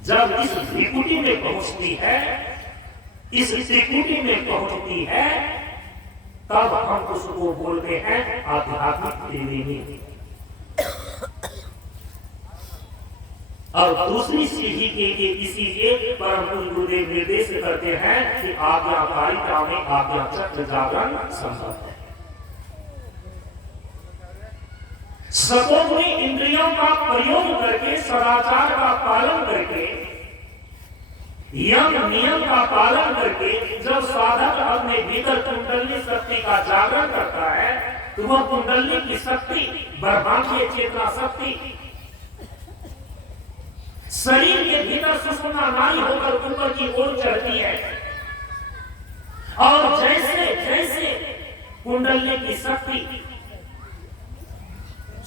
जब इस त्रिपुटी में पहुंचती है, इस त्रिपुटी में पहुंचती है, तब हम उसको बोलते हैं आध्यात्मिक त्रिवेणी। और दूसरी सीढ़ी के लिए इसीलिए परम पूज्य गुरुदेव निर्देश करते हैं कि आज्ञाकारिता में आज्ञा चक्र जागरण संभव है। सतोगुणी इंद्रियों का प्रयोग करके, सदाचार का पालन करके, यम नियम का पालन करके जब साधक अपने भीतर कुंडली शक्ति का जागरण करता है, तो वह कुंडली की शक्ति, ब्रह्मांडीय चेतना शक्ति शरीर के भीतर सुषुम्ना नाड़ी होकर ऊपर की ओर चढ़ती है, और जैसे जैसे कुंडली की शक्ति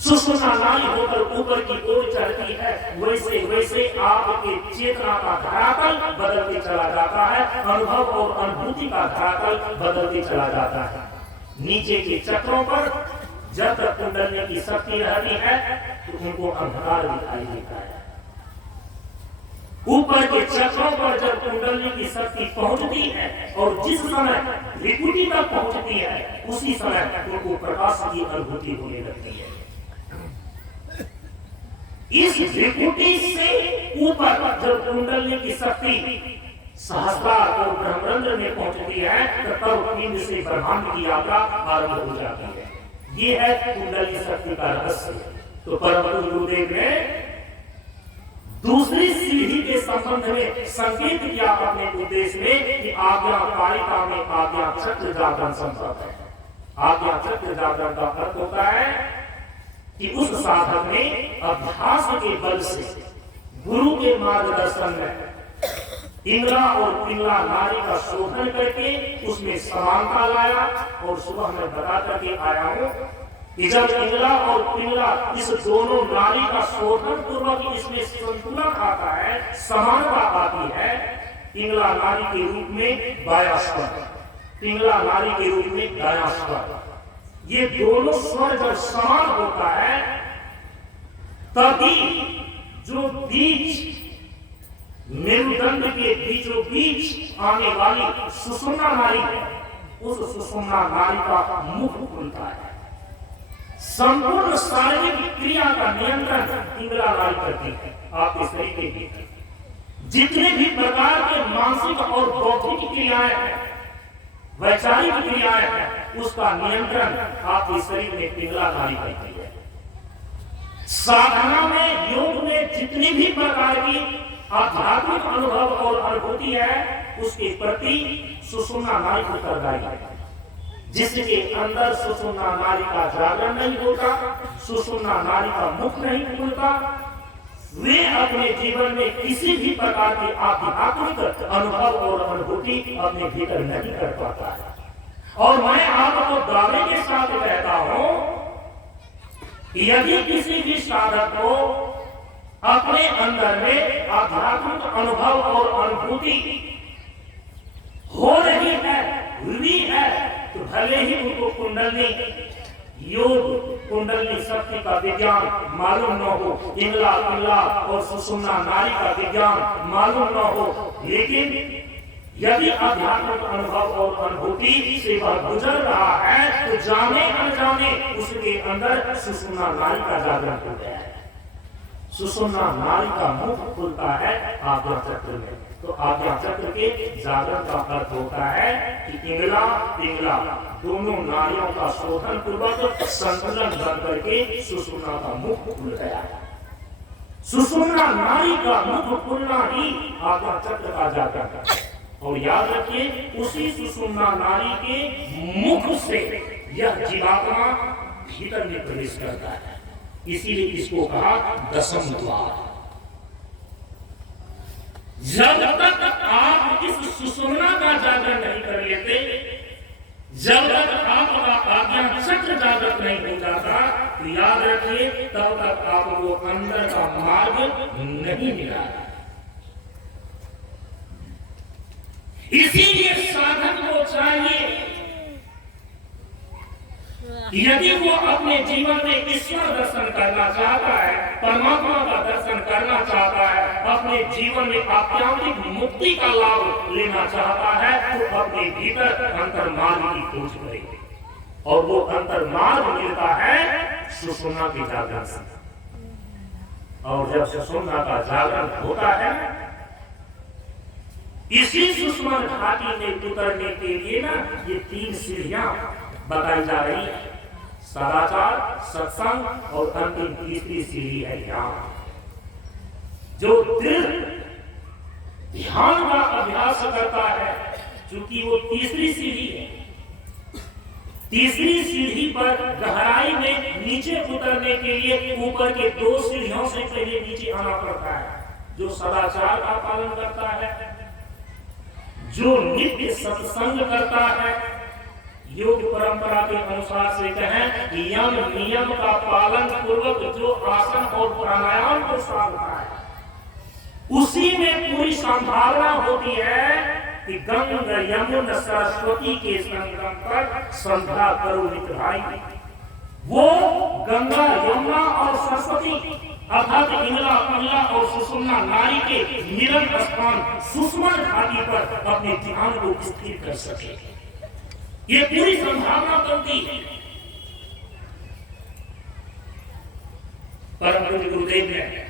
सुषुम्ना नाड़ी होकर ऊपर की ओर चढ़ती है, वैसे वैसे आपके चेतना का धरातल बदलते चला जाता है, अनुभव और अनुभूति का धरातल बदलते चला जाता है। नीचे के चक्रों पर जब तक कुंडली की शक्ति रहती है तो उनको अंधकार दिखाई देता है। ऊपर के चक्रों पर जब कुंडली की शक्ति पहुंचती है और जिस समय त्रिपुटी तक पहुंचती है, उसी समय उनको प्रकाश की अनुभूति होने लगती है। इस त्रिपुटी से ऊपर जब कुंडली की शक्ति सहस्रार और ब्रह्मरंध्र में पहुंचती है, तब पिंड से ब्रह्मांड की यात्रा आरंभ हो जाती है। ये है कुंडली शक्ति का रहस्य। तो परम पूज्य गुरुदेव ने दूसरी सीढ़ी के संबंध में संकेत किया अपने उपदेश में कि आज्ञाकारिता में आज्ञा चक्र जागरण संभव है। आज्ञा चक्र जागरण का अर्थ होता है कि उस साधक ने अभ्यास के बल से गुरु के मार्गदर्शन में इंद्रा और पिंगला नारी का शोधन करके उसमें समानता लाया। और सुबह मैं बता करके आया हूं कि जब इंद्रा और पिंगला इस दोनों नारी का शोधन पूर्वक इसमें संतुलन आता है, समानता आती है, इंद्रा नारी के रूप में बायास्वर, पिंगला नारी के रूप में दायास्वर, ये दोनों स्वर जब समान होता है तभी जो बीच मेरुदंड के बीचों बीच आने वाली सुषुम्ना नारी है, उस सुषुम्ना नारी का मुख खुलता है। संपूर्ण शारीरिक क्रिया का नियंत्रण पिंगला नारी करती है। आपके शरीर के भीतर जितने भी प्रकार के मानसिक और बौद्धिक क्रियाएं हैं, वैचारिक क्रियाएं हैं, उसका नियंत्रण आपके शरीर में पिंगला नारी करती है। साधना में, योग में जितनी भी प्रकार की आध्यात्मिक अनुभव और अनुभूति है, उसके प्रति सुषुम्ना नारी उत्तरदायी है। जिसके अंदर सुषुम्ना नारी का जागरण नहीं होता, सुषुम्ना नारी का मुख नहीं खुलता, वे अपने जीवन में किसी भी प्रकार की आध्यात्मिक अनुभव और अनुभूति अपने भीतर नहीं कर पाता है। और मैं आपको दावे के साथ कहता हूं कि यदि किसी भी साधक को अपने अंदर में आध्यात्मिक अनुभव और अनुभूति हो रही है, हुई है, तो भले ही उनको कुंडली योग, कुंडली शक्ति का विज्ञान मालूम न हो, इंगला पिंगला और सुषुम्ना नारी का विज्ञान मालूम न हो, लेकिन यदि आध्यात्मिक अनुभव और अनुभूति से वह गुजर रहा है तो जाने अनजाने उसके अंदर सुषुम्ना नारी का जागरण हो गया है। सुषुम्ना नारी का मुख खुलता है आज्ञा चक्र में। तो आज्ञा चक्र के जागरण का अर्थ होता है कि इंगला पिंगला दोनों नारियों का शोधन पूर्वक संतुलन बन करके सुषुम्ना का मुख खुल गया। सुषुम्ना नारी का मुख खुलना ही आज्ञा चक्र का जागरण है। और याद रखिए, उसी सुषुम्ना नारी के मुख से यह जीवात्मा भीतर में प्रवेश करता है। इसीलिए इसको कहा दशम द्वार। जब तक आप इस सुषुम्ना का जागरण नहीं कर लेते, जब तक आपका आज्ञा चक्र जागृत नहीं हो जाता, तो याद रखिए तब तक आपको अंदर का मार्ग नहीं मिला। इसीलिए साधक को चाहिए यदि वो अपने जीवन में ईश्वर दर्शन करना चाहता है, परमात्मा का दर्शन करना चाहता है, अपने जीवन में आध्यात्मिक मुक्ति का लाभ लेना चाहता है, तो अपने भीतर अंतर्मार्ग की खोज करे। और वो अंतर्मार्ग मिलता है सुषुम्ना के जागरण से। और जब सुषुम्ना का जागरण होता है, इसी सुषुम्ना घाटी में उतरने के लिए ना ये 3 सीढ़ियां बताई जा रही है, सदाचार, सत्संग और अंतिम तीसरी सीढ़ी है ध्यान। जो दृढ़ ध्यान का अभ्यास करता है, चूंकि वो तीसरी सीढ़ी है, तीसरी सीढ़ी पर गहराई में नीचे उतरने के लिए ऊपर के 2 सीढ़ियों से पहले नीचे आना पड़ता है। जो सदाचार का पालन करता है, जो नित्य सत्संग करता है, योग परंपरा के अनुसार से कहें कि यम नियम का पालन पूर्वक जो आसन और प्राणायाम को साधता है, उसी में पूरी संभावना होती है कि गंगा यमुना सरस्वती के संगम पर संध्या करो मित्र भाई। वो गंगा यमुना और सरस्वती अर्थात इंगला पिंगला और सुषुम्ना नारी के मिलन स्थान सुषुम्ना घाटी पर अपने ध्यान को स्थिर कर सके, ये पूरी संभावना बनती है। परम पूज्य गुरुदेव ने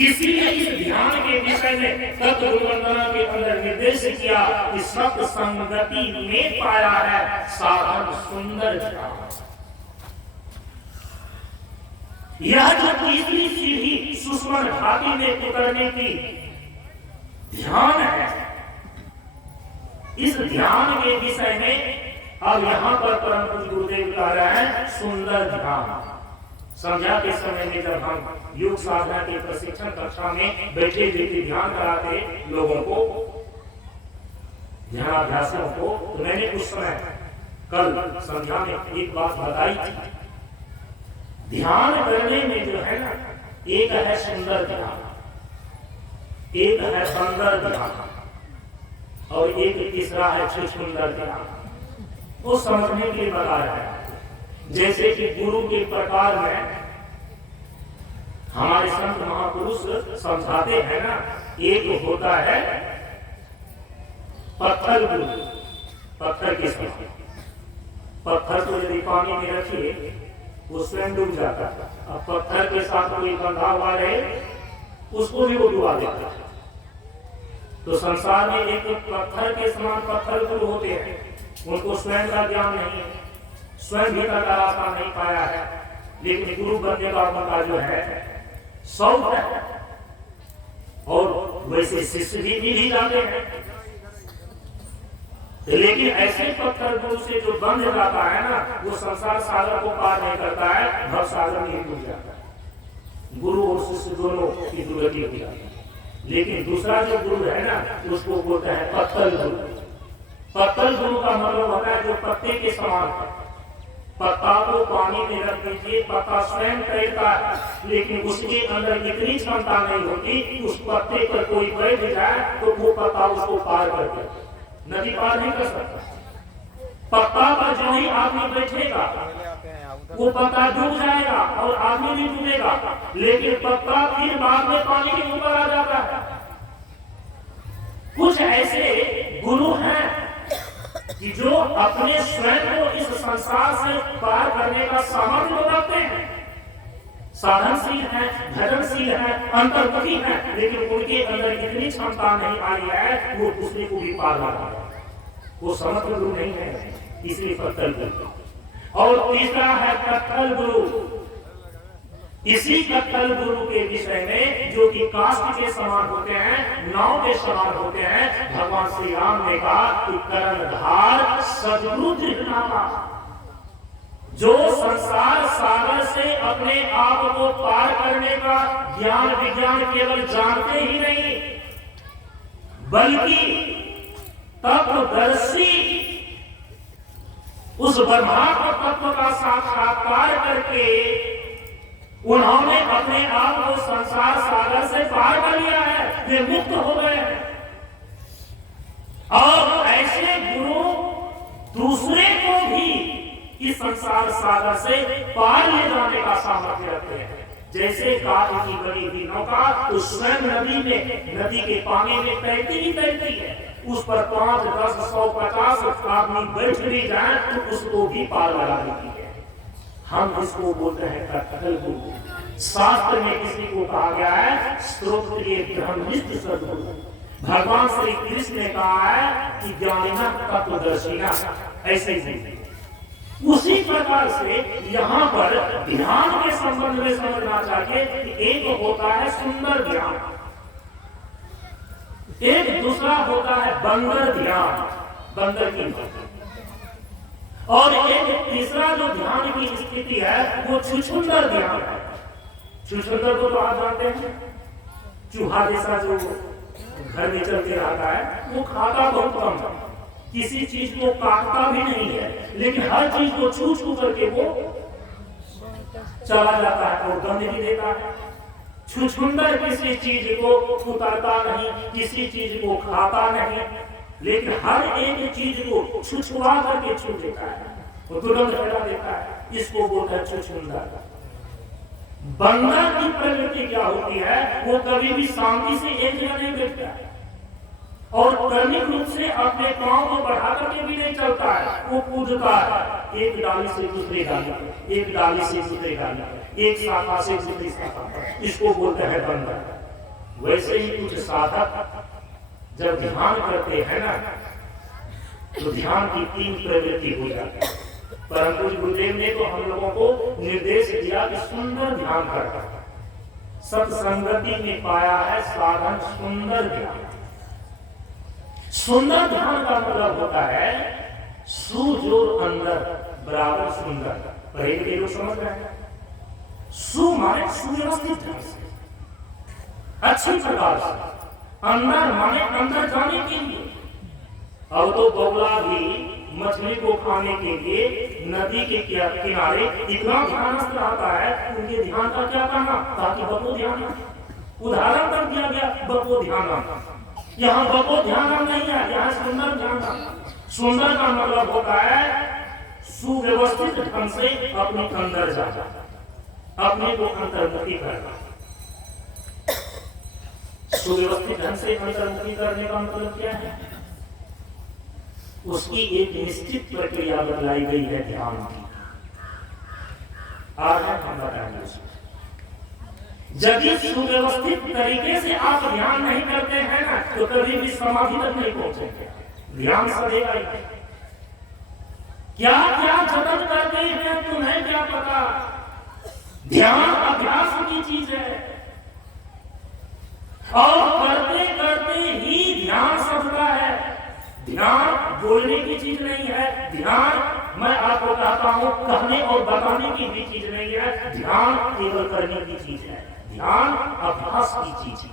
इसीलिए इस ध्यान के विषय में तत्व वंदना के अंदर निर्देश किया कि सत संगति में पाया है साधन सुंदर ध्यान। यह जो तीसरी सीढ़ी सुषुम्ना घाटी में उतरने की ध्यान है, इस ध्यान के विषय में अब यहां पर परम पूज्य गुरुदेव कह रहे हैं सुंदर ध्यान। संध्या के समय में जब हम योग साधना के प्रशिक्षण कक्षा में बैठे बैठे ध्यान कराते लोगों को, ध्यानाभ्यासियों को, तो मैंने उस समय कल संध्या में एक बात बताई थी। ध्यान करने में जो है ना, एक है सुंदर ध्यान, एक है बंदर ध्यान, और एक तीसरा है छुछुंदर ध्यान। वो समझने के लिए बता रहा है। जैसे कि गुरु के प्रकार में हमारे संत महापुरुष समझाते हैं ना, एक होता है पत्थर गुरु, पत्थर के साथ। पत्थर को यदि पानी में रखिए वो स्वयं डूब जाता है। अब पत्थर के साथ कोई बंधा हुआ रहे उसको भी वो डुबा देता है। तो संसार में एक पत्थर के समान पत्थर गुरु होते हैं, उनको स्वयं का ज्ञान नहीं है, स्वयं भीतर का रास्ता नहीं पाया है, लेकिन गुरु बनने का उनका जो है शौक है, और वैसे शिष्य भी मिल ही जाते हैं। लेकिन ऐसे पत्थर गुरु से जो बंध जाता है ना, वो संसार सागर को पार नहीं करता है, भव सागर में ही डूब जाता है। गुरु और शिष्य दोनों की दुर्गति हो जाती है। लेकिन दूसरा जो गुरु है ना, उसको बोलते हैं पत्थर गुरु। पत्थर गुरु का मतलब होता है जो पत्ते के समान है। पत्ता को पानी में रख दीजिए, पत्ता स्वयं तैरता है, लेकिन उसके अंदर इतनी क्षमता नहीं होती, उस पत्ते पर कोई बैठ जाए तो वो पत्ता उसको पार कर दे, नदी पार नहीं कर सकता। पत्ता पर जो ही आदमी बैठेगा वो पत्ता डूब जाएगा और आदमी भी डूबेगा, लेकिन पत्ता फिर बाद में पानी के ऊपर आ जाता है। कुछ ऐसे गुरु हैं कि जो अपने स्वयं को इस संसार से पार करने का सामर्थ्य रखते हैं, साधनशील है, भजनशील है, अंतर्मुखी है, लेकिन उनके अंदर इतनी क्षमता नहीं आई है वो दूसरे को भी पार लगा है। वो समर्थ गुरु नहीं है, इसलिए पत्थर गुरु। और तीसरा है कत्थल गुरु। इसी कत्थल गुरु के विषय में, जो कि काष्ठ के समान होते हैं, नाव के समान होते हैं, भगवान श्री राम ने कहा कि कर्णधार सद्गुरु दृढ़नामा, जो संसार सागर से अपने आप को पार करने का ज्ञान विज्ञान केवल जानते ही नहीं, बल्कि तत्वदर्शी उस ब्रह्मात्म तत्व का साक्षात्कार करके उन्होंने अपने आप को संसार सागर से पार कर लिया है, वे मुक्त हो गए हैं। और ऐसे गुरु दूसरे को भी इस संसार सागर से पार ले जाने का सामर्थ्य रखते हैं। जैसे काठ की बनी हुई नौका उस स्वयं नदी के पानी में तैरती ही तैरती है, उस पर 5, 10, 100, 50 आदमी बैठ भी जाए तो उसको भी पार लगा देती है। हम इसको बोलते हैं कत्थल गुरु। शास्त्र में किसी को कहा गया है स्तोत्रीय ब्रह्मनिष्ठ सद्गुरु। भगवान श्री कृष्ण ने कहा है कि ज्ञानिना तत्वदर्शिना, ऐसे ही उसी प्रकार से यहाँ पर ध्यान के संबंध में समझना चाहिए कि एक होता है सुंदर ध्यान, एक दूसरा होता है बंदर ध्यान, बंदर की, और एक तीसरा जो ध्यान की स्थिति है वो छुछुंदर ध्यान है। छुछुंदर को तो आप जानते हैं, चूहा जैसा जो घर में चलते रहता है, वो खाता बहुत कम है, किसी चीज को काटता भी नहीं है, लेकिन हर चीज को छू छू करके वो चला जाता है और गंध भी देता है। छुछुंदर किसी चीज को उतारता नहीं, किसी चीज को खाता नहीं, लेकिन हर एक चीज को छुछुआ करके छू देता है, वो दुर्गंध फैला देता है, इसको बोलता है छुछुंदर। बंदर की प्रवृत्ति क्या होती है, वो कभी भी शांति से एक जगह नहीं बैठता है और क्रमिक रूप से अपने पांव को बढ़ा करके भी नहीं चलता है, वो कूदता है एक डाली से दूसरी डाली, एक डाली से दूसरी डाली, एक शाखा से दूसरी शाखा, इसको बोलते हैं बंदर। वैसे ही कुछ साधक जब ध्यान करते हैं ना, तो ध्यान की 3 प्रवृत्ति हो जाती है। परंतु गुरुदेव ने तो हम लोगों को निर्देश दिया कि सुंदर ध्यान करना। सत्संगति में पाया है साधन सुंदर ध्यान। सुंदर ध्यान का मतलब होता है सुजोर अंदर बराबर सुंदर। पहले के लोग समझ रहे हैं, सु माने सुव्यवस्थित ढंग से, अच्छी प्रकार से। अंदर माने अंदर जाने के लिए। अब तो बगुला भी मछली को खाने के लिए नदी के किनारे इतना ध्यानस्थ रहता है, उनके ध्यान का क्या करना, ताकि बको ध्यान। उदाहरण कर दिया गया बको ध्यान। यहाँ बको ध्यान नहीं है, यहाँ सुंदर ध्यान। सुंदर का मतलब होता है सुव्यवस्थित ढंग से अपने अंदर जाना, अपने को अंतर्मुखी करना। सुव्यवस्थित ढंग से अंतर्मुखी करने का मतलब क्या है? उसकी एक निश्चित प्रक्रिया बतलाई गई है ध्यान की। आज हम बताएंगे। यदि सुव्यवस्थित तरीके से आप ध्यान नहीं करते हैं ना, तो कभी भी समाधि तक नहीं पहुंचेंगे। ध्यान सदेगा ही। क्या क्या जतन करते हैं तुम्हें क्या पता? ध्यान अभ्यास की चीज है, और करते करते ही ध्यान सधता है। ध्यान बोलने की चीज नहीं है। ध्यान मैं आपको कहता हूं कहने और बताने की भी चीज नहीं है। ध्यान केवल करने की चीज है। ध्यान अभ्यास की चीज है।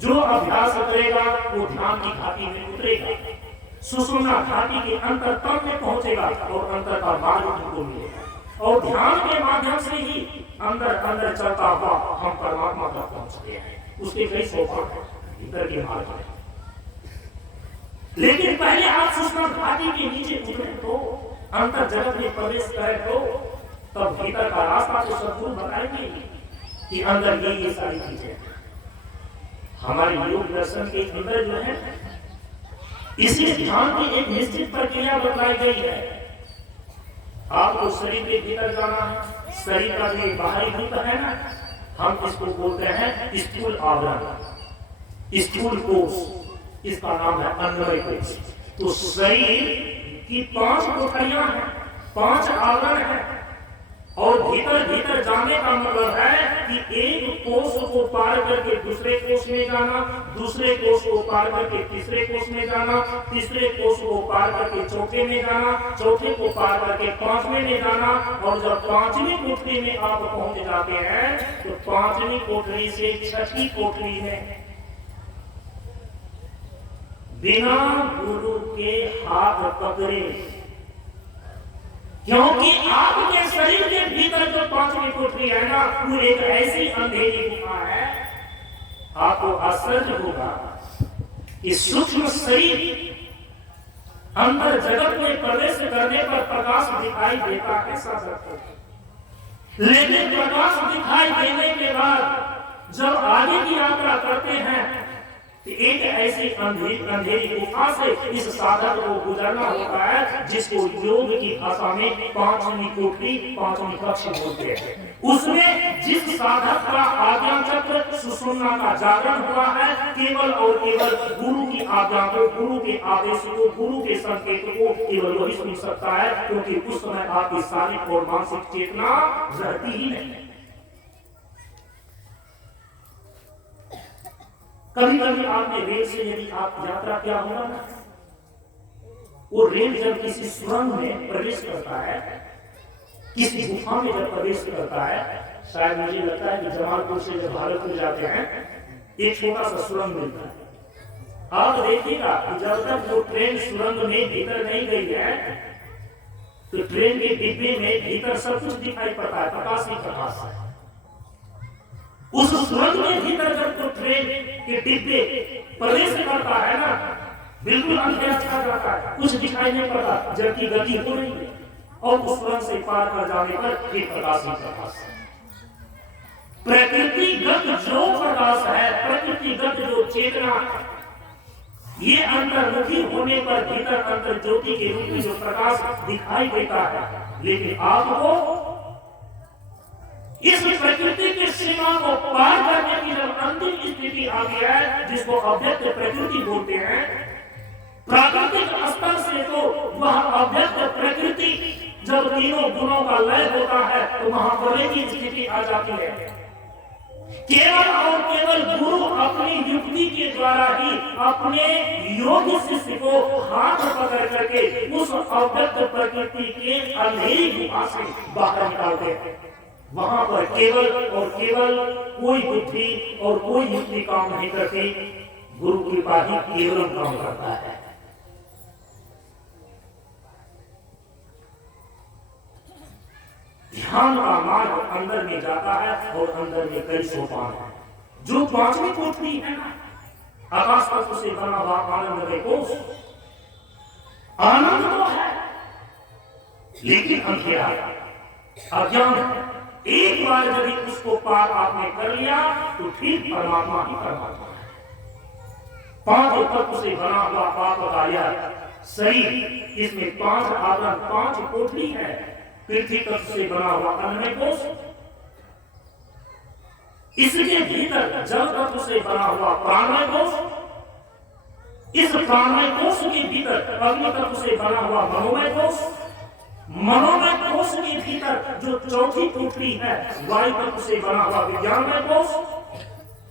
जो अभ्यास करेगा वो ध्यान की घाटी में उतरेगा, सुषुम्ना घाटी के अंतरतम में पहुंचेगा और अंतर का मार्ग उनको मिलेगा। और ध्यान के माध्यम से ही अंदर अंदर चलता हुआ हम परमात्मा तक पहुंचते हैं। उसके कई सोपान है भीतर के मार्ग में। लेकिन पहले आप सुषुम्ना घाटी के नीचे उतरे तो, अंतर जगत में प्रवेश करें तो, तब भीतर का रास्ता तो सदगुरु बताएंगे कि अंदर ये सारी चीजें हमारे योग दर्शन के अंदर जो है। इसलिए ध्यान की एक निश्चित प्रक्रिया बताई गई है। आपको शरीर के भीतर जाना है। शरीर का जो बाहरी रूप है ना, हम इसको बोलते हैं स्थूल आवरण, स्थूल कोश। इसका नाम है अन्नमय कोश। तो शरीर की 5 कोठरियां हैं, 5 आवरण हैं। और भीतर भीतर जाने का मतलब है कि एक कोष को पार करके दूसरे कोष में जाना, दूसरे कोष को पार करके तीसरे कोष में जाना, तीसरे कोष को पार करके चौथे में जाना, चौथे को पार करके 5वें में जाना। और जब 5वीं कोठरी में आप पहुंच जाते हैं तो 5वीं कोठरी से 6ठी कोठरी में बिना गुरु के हाथ पकड़े, क्योंकि आपके शरीर के भीतर जो 5वीं कोठरी है ना, वो एक ऐसी अंधेरी गुफा है। आपको आश्चर्य होगा कि सूक्ष्म शरीर अंदर जगत में प्रवेश करने पर प्रकाश दिखाई देता है साधक को। लेकिन प्रकाश दिखाई देने के बाद जब आगे की यात्रा करते हैं, एक ऐसी अंधेरी गुफा से इस साधक को गुजरना होता है, जिसको योग की भाषा में 5वीं कोठरी, 5वीं कक्ष बोलते हैं। उसमें जिस साधक का आज्ञा चक्र सुषुम्ना का जागरण हुआ है, केवल और केवल गुरु की आज्ञा को, गुरु के आदेश को, गुरु के संकेत को केवल वही सुन सकता है, क्योंकि उस समय आपकी शारीरिक और मानसिक चेतना रहती ही नहीं। कभी कभी आपने रेल से यदि आप यात्रा किया होगा ना, वो रेल जब किसी सुरंग में प्रवेश करता है, किसी गुफा में जब प्रवेश करता है, शायद मुझे लगता है कि जमालपुर से जब भागलपुर जाते हैं, एक छोटा सा सुरंग मिलता है। आप देखिएगा कि जब तक वो ट्रेन सुरंग में भीतर नहीं गई है, तो ट्रेन के डिब्बे में भीतर सब कुछ दिखाई पड़ता है, प्रकाश ही प्रकाश है। उस सुरंग में भीतर जब तो ट्रेन के डिब्बे प्रवेश करता है ना, बिल्कुल अंधेरा छा जाता है, कुछ दिखाई नहीं पड़ता, जबकि गति हो रही है। और उस सुरंग से पार कर जाने पर फिर प्रकाश ही प्रकाश है। प्रकृतिगत जो प्रकाश है, प्रकृतिगत जो चेतना है, ये अंतर्मुखी होने पर भीतर अंतर ज्योति के रूप में जो प्रकाश दिखाई देता है। लेकिन आपको इस प्रकृति की सीमा को पार करने की जब अंतिम स्थिति आ गई है, जिसको अव्यक्त प्रकृति बोलते हैं, प्राकृतिक स्तर से तो वह अव्यक्त प्रकृति जब तीनों गुणों का लय होता है, तो महाप्रलय की स्थिति आ जाती है। केवल और केवल गुरु अपनी युक्ति के द्वारा ही अपने योग्य शिष्य को हाथ पकड़ करके उस अव्यक्त प्रकृति के अंधेरी गुफा से बाहर निकालते हैं। वहां पर केवल और केवल कोई बुद्धि और कोई युक्ति काम नहीं करती, गुरु कृपा ही केवल काम करता है। ध्यान का मार्ग अंदर में जाता है और अंदर में कई सोपान है। जो पांचवी कोठरी है ना, आकाश तत्व से बना हुआ आनंदमय कोश, आनंद तो है लेकिन अंधेरा अज्ञान है। एक बार यदि उसको पार आपने कर लिया तो फिर परमात्मा ही परमात्मा है। पांच तत्व से बना हुआ आपका यह शरीर, इसमें पांच आवरण, पांच कोठरी है। पृथ्वी तत्व से बना हुआ अन्नमय कोश, इसके भीतर जल तत्व से बना हुआ प्राणमय कोश, इस प्राणमय कोश के भीतर अग्नि तत्व से बना हुआ मनोमय कोश, मनोमय कोश के भीतर जो चौथी कोठरी है वायु तत्व से बना हुआ विज्ञानमय कोश,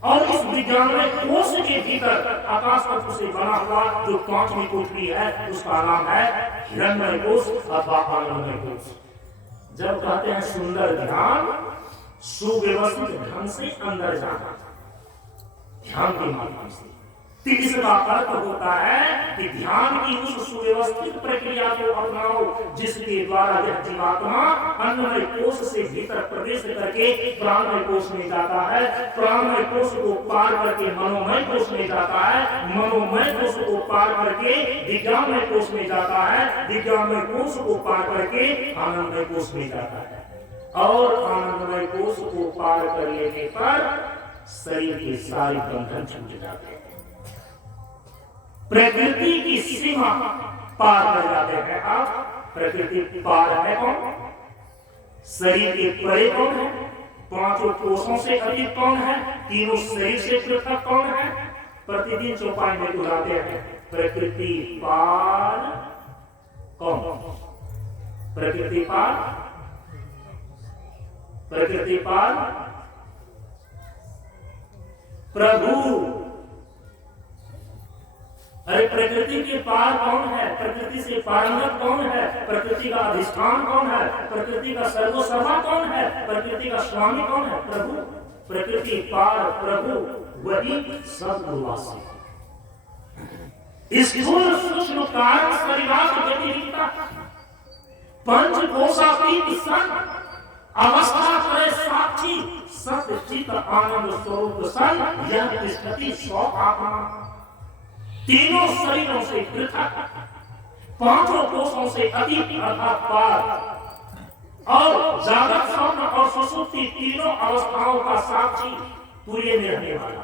और इस विज्ञानमय कोश के भीतर आकाश तत्व से बना हुआ जो पांचवी कोठरी है उसका नाम है हिरण्मय कोश अथवा आनंदमय कोश। जब कहते हैं सुंदर ध्यान, सुव्यवस्थित ढंग से अंदर जाना ध्यान के माध्यम से, तो इसका अर्थ होता है कि ध्यान की उस सुव्यवस्थित प्रक्रिया को अपनाओ जिसके द्वारा यह जीवात्मा अन्नमय कोश से भीतर प्रवेश करके प्राणमय कोश में जाता है, प्राणमय कोश को पार करके मनोमय कोश में जाता है, मनोमय कोश को पार करके विज्ञानमय कोश में जाता है, विज्ञानमय कोश को पार करके आनंदमय कोश में जाता है। और आनंदमय कोश को पार कर लेने पर शरीर के सारे बंधन छूट जाते हैं, प्रकृति की सीमा पार कर जाते हैं आप। प्रकृति पार है कौन? शरीर के परे कौन है? पांचों कोषों से अधिक कौन है? तीनों शरीर से पृथक कौन है? प्रतिदिन चौपाई में बुलाते हैं प्रकृति पार कौन? प्रकृति पार, प्रकृति पार प्रभु। अरे प्रकृति के पार कौन है? प्रकृति से पारंगत कौन है? प्रकृति का अधिष्ठान कौन है? प्रकृति का सर्वसर्वा कौन है? प्रकृति का स्वामी कौन है? प्रभु। प्रकृति पार प्रभु वही सद्गुरुवासी। स्थूल सूक्ष्म कारण शरीरात व्यतिरिक्ता पंचकोशातीत सन अवस्था करे साक्षी सत्य चित आनंद स्वरूप सन यह तिष्ठति सौ आत्मा। तीनों शरीरों से पृथक, पांचों कोषों से अतीत अर्थात पार, और जागृत स्वप्न और सुषुप्ति तीनों अवस्थाओं का साक्षी पूरे में रहने वाला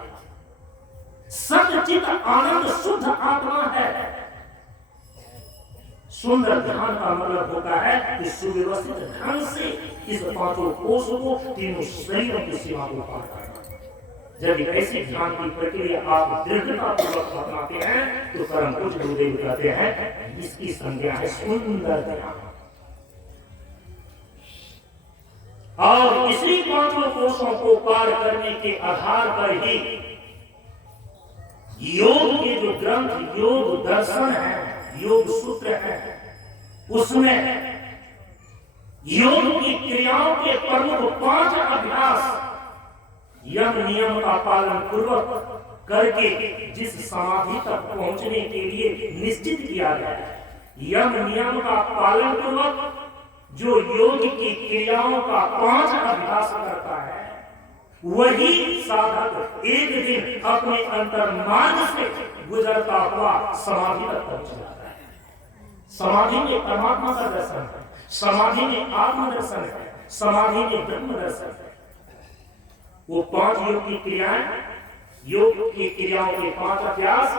सच्चित आनंद शुद्ध आत्मा है। सुंदर ध्यान का मतलब होता है कि सुव्यवस्थित ढंग से इस पांचों कोषों को, तीनों शरीरों की सीमा को पार करना। जब ऐसी ध्यान की प्रक्रिया आप दृढ़ता पूर्वक अपनाते हैं तो परम पूज्य गुरुदेव कहते हैं इसकी संज्ञा है सुंदर ध्यान। और इसी पांचों कोषों को पार करने के आधार पर ही योग के जो ग्रंथ योग दर्शन है, योग सूत्र है, उसमें योग की क्रियाओं के प्रमुख 5 अभ्यास यम नियम का पालन पूर्वक करके जिस समाधि तक पहुंचने के लिए निश्चित किया गया है, यम नियम का पालन पूर्वक जो योग की क्रियाओं का 5 अभ्यास करता है वही साधक एक दिन अपने अंतर्मार्ग से गुजरता हुआ समाधि तक पहुंच जाता है। समाधि में परमात्मा का दर्शन है, समाधि में आत्मदर्शन है, समाधि में ब्रह्म दर्शन है। वो 5 योग की क्रियाएं, योग की क्रियाओं के 5 अभ्यास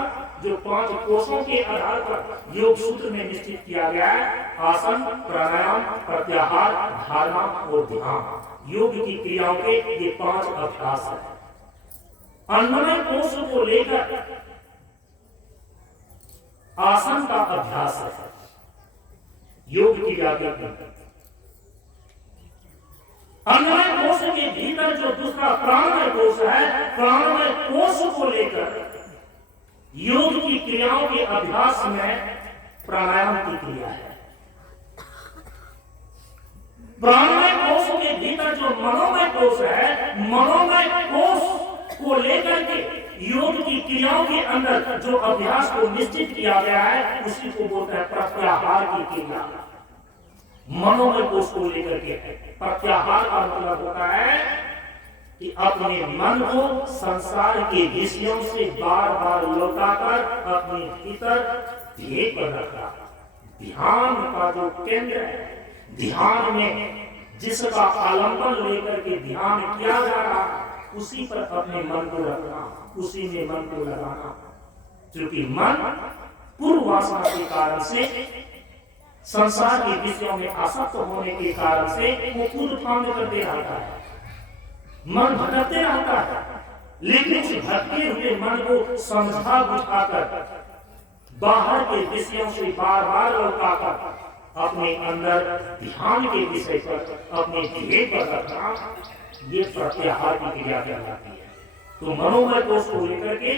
जो 5 कोषों के आधार पर योग सूत्र में निश्चित किया गया है, आसन, प्राणायाम, प्रत्याहार, धारणा और ध्यान, योग की क्रियाओं के ये 5 अभ्यास है। अन्नमय कोष को लेकर आसन का अभ्यास है, योग की व्याख्या। अन्नमय कोष के भीतर जो दूसरा प्राणमय कोष है, प्राणमय कोष को लेकर योग की क्रियाओं के अभ्यास में प्राणायाम की क्रिया है। प्राणमय कोष के भीतर जो मनोमय कोष है, मनोमय कोष को लेकर के योग की क्रियाओं के अंदर जो अभ्यास को निश्चित किया गया है उसी को बोलते हैं प्रत्याहार की क्रिया। मनोमय कोष को लेकर के प्रत्याहार का मतलब होता है कि अपने मन को संसार के विषयों से बार बार लौटाकर अपने भीतर ध्येय पर रखना। ध्यान का जो केंद्र है, ध्यान में जिसका आलंबन लेकर के ध्यान किया जा रहा है उसी पर अपने मन को रखना, उसी में मन को लगाना। क्योंकि मन पूर्व वासना के कारण से, संसार के विषयों में आसक्त होने के कारण से वो खुद काम करते रहता है, मन भटकते रहता है। लेकिन उस भटके हुए मन को समझा बुझाकर बाहर के विषयों से बार बार लौटाकर अपने अंदर ध्यान के विषय पर अपने ध्येय पर रखना, ये प्रत्याहार की क्रिया कहलाती है। तो मनोमय कोष को लेकर के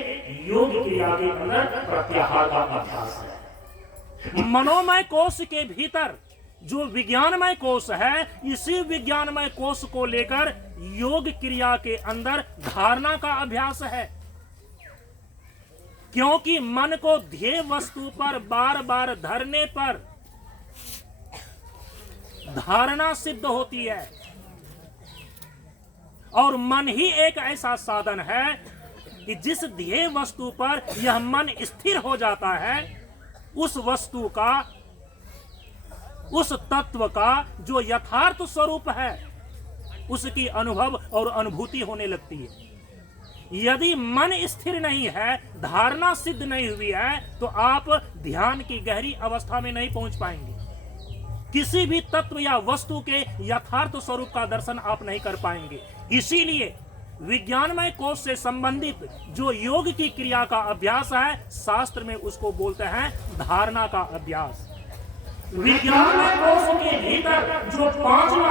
योग क्रिया के अंदर प्रत्याहार का अभ्यास है। मनोमय कोष के भीतर जो विज्ञानमय कोष है, इसी विज्ञानमय कोष को लेकर योग क्रिया के अंदर धारणा का अभ्यास है। क्योंकि मन को ध्येय वस्तु पर बार बार धरने पर धारणा सिद्ध होती है, और मन ही एक ऐसा साधन है कि जिस ध्येय वस्तु पर यह मन स्थिर हो जाता है, उस वस्तु का, उस तत्व का जो यथार्थ स्वरूप है उसकी अनुभव और अनुभूति होने लगती है। यदि मन स्थिर नहीं है, धारणा सिद्ध नहीं हुई है, तो आप ध्यान की गहरी अवस्था में नहीं पहुंच पाएंगे। किसी भी तत्व या वस्तु के यथार्थ स्वरूप का दर्शन आप नहीं कर पाएंगे। इसीलिए विज्ञानमय कोष से संबंधित जो योग की क्रिया का अभ्यास है, शास्त्र में उसको बोलते हैं धारणा का अभ्यास। विज्ञानमय कोष के भीतर जो पांचवा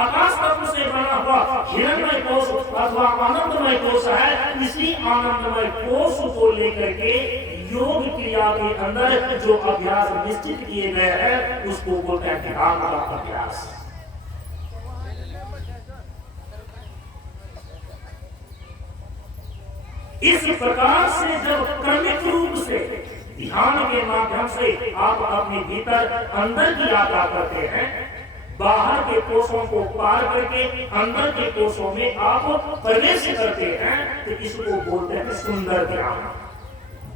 आकाश तत्व से बना हुआ हिरण्यमय कोष अथवा आनंदमय कोष है, इसी आनंदमय कोष को लेकर के योग क्रिया के अंदर जो अभ्यास निश्चित किए गए हैं उसको बोलते हैं ध्यान का अभ्यास। इस प्रकार से जब क्रमिक रूप से ध्यान के माध्यम से आप अपने भीतर अंदर की यात्रा करते हैं, बाहर के कोषों को पार करके अंदर के कोषों में आप प्रवेश करते हैं, तो इसको बोलते हैं सुंदर ध्यान।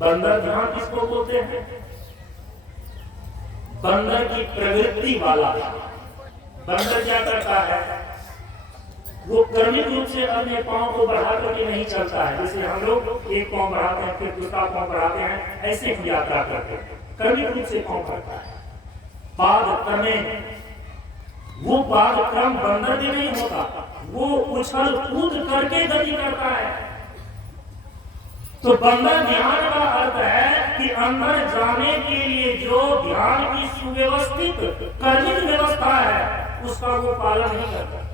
बंदर ध्यान किसको बोलते हैं? बंदर की प्रवृत्ति वाला। बंदर क्या करता है? वो क्रमिक रूप से अपने पांव को बढ़ा करके नहीं चलता है। जैसे हम लोग एक पांव बढ़ाते हैं फिर दूसरा पांव बढ़ाते हैं, ऐसे ही यात्रा करते हैं। क्रमिक रूप से पांव बढ़ता है। पाद क्रमेण, वो पाद क्रम बंदर में नहीं होता, वो उछल कूद करके गति करता है। तो बंदर ध्यान का अर्थ है कि अंदर जाने के लिए जो ध्यान की सुव्यवस्थित क्रमिक व्यवस्था है उसका वो पालन नहीं करता।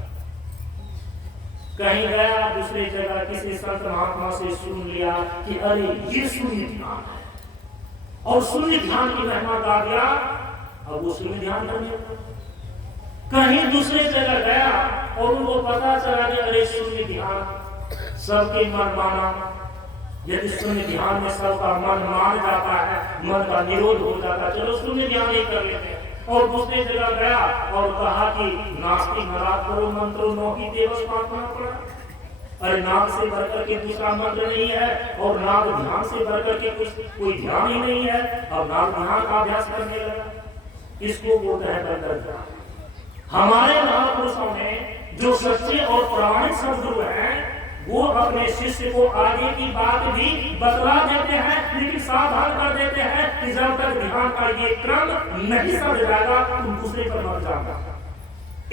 कहीं गया दूसरे जगह, किसी संत महात्मा से सुन लिया कि अरे ये शून्य ध्यान है, और शून्य ध्यान की महिमा गा दिया, अब वो शून्य ध्यान करने लगा। कहीं दूसरे जगह गया और उनको पता चला कि अरे शून्य ध्यान सबके मन माना। यदि शून्य ध्यान में सबका मन मान जाता है, मन का निरोध हो जाता है, चलो शून्य ध्यान ही कर लेते हैं। और दूसरे जगह गया और कहा कि नास्ति नरात करो मंत्रो नौकी देवस पाठना पड़ा। अरे नाम से बढ़कर के दूसरा मंत्र नहीं है, और नाम ध्यान से बढ़कर के कोई ध्यान ही नहीं है, अब नाम ध्यान का अभ्यास करने लगा। इसको बोलते हैं बंदर ध्यान। हमारे महापुरुषों ने जो सच्चे और प्रामाणिक सद्गुरु हैं, वो अपने शिष्य को आगे की बात भी बतला देते हैं, लेकिन सावधान कर देते हैं कि जब तक ध्यान का ये क्रम नहीं समझ जाएगा तुम दूसरे पर मत जाना।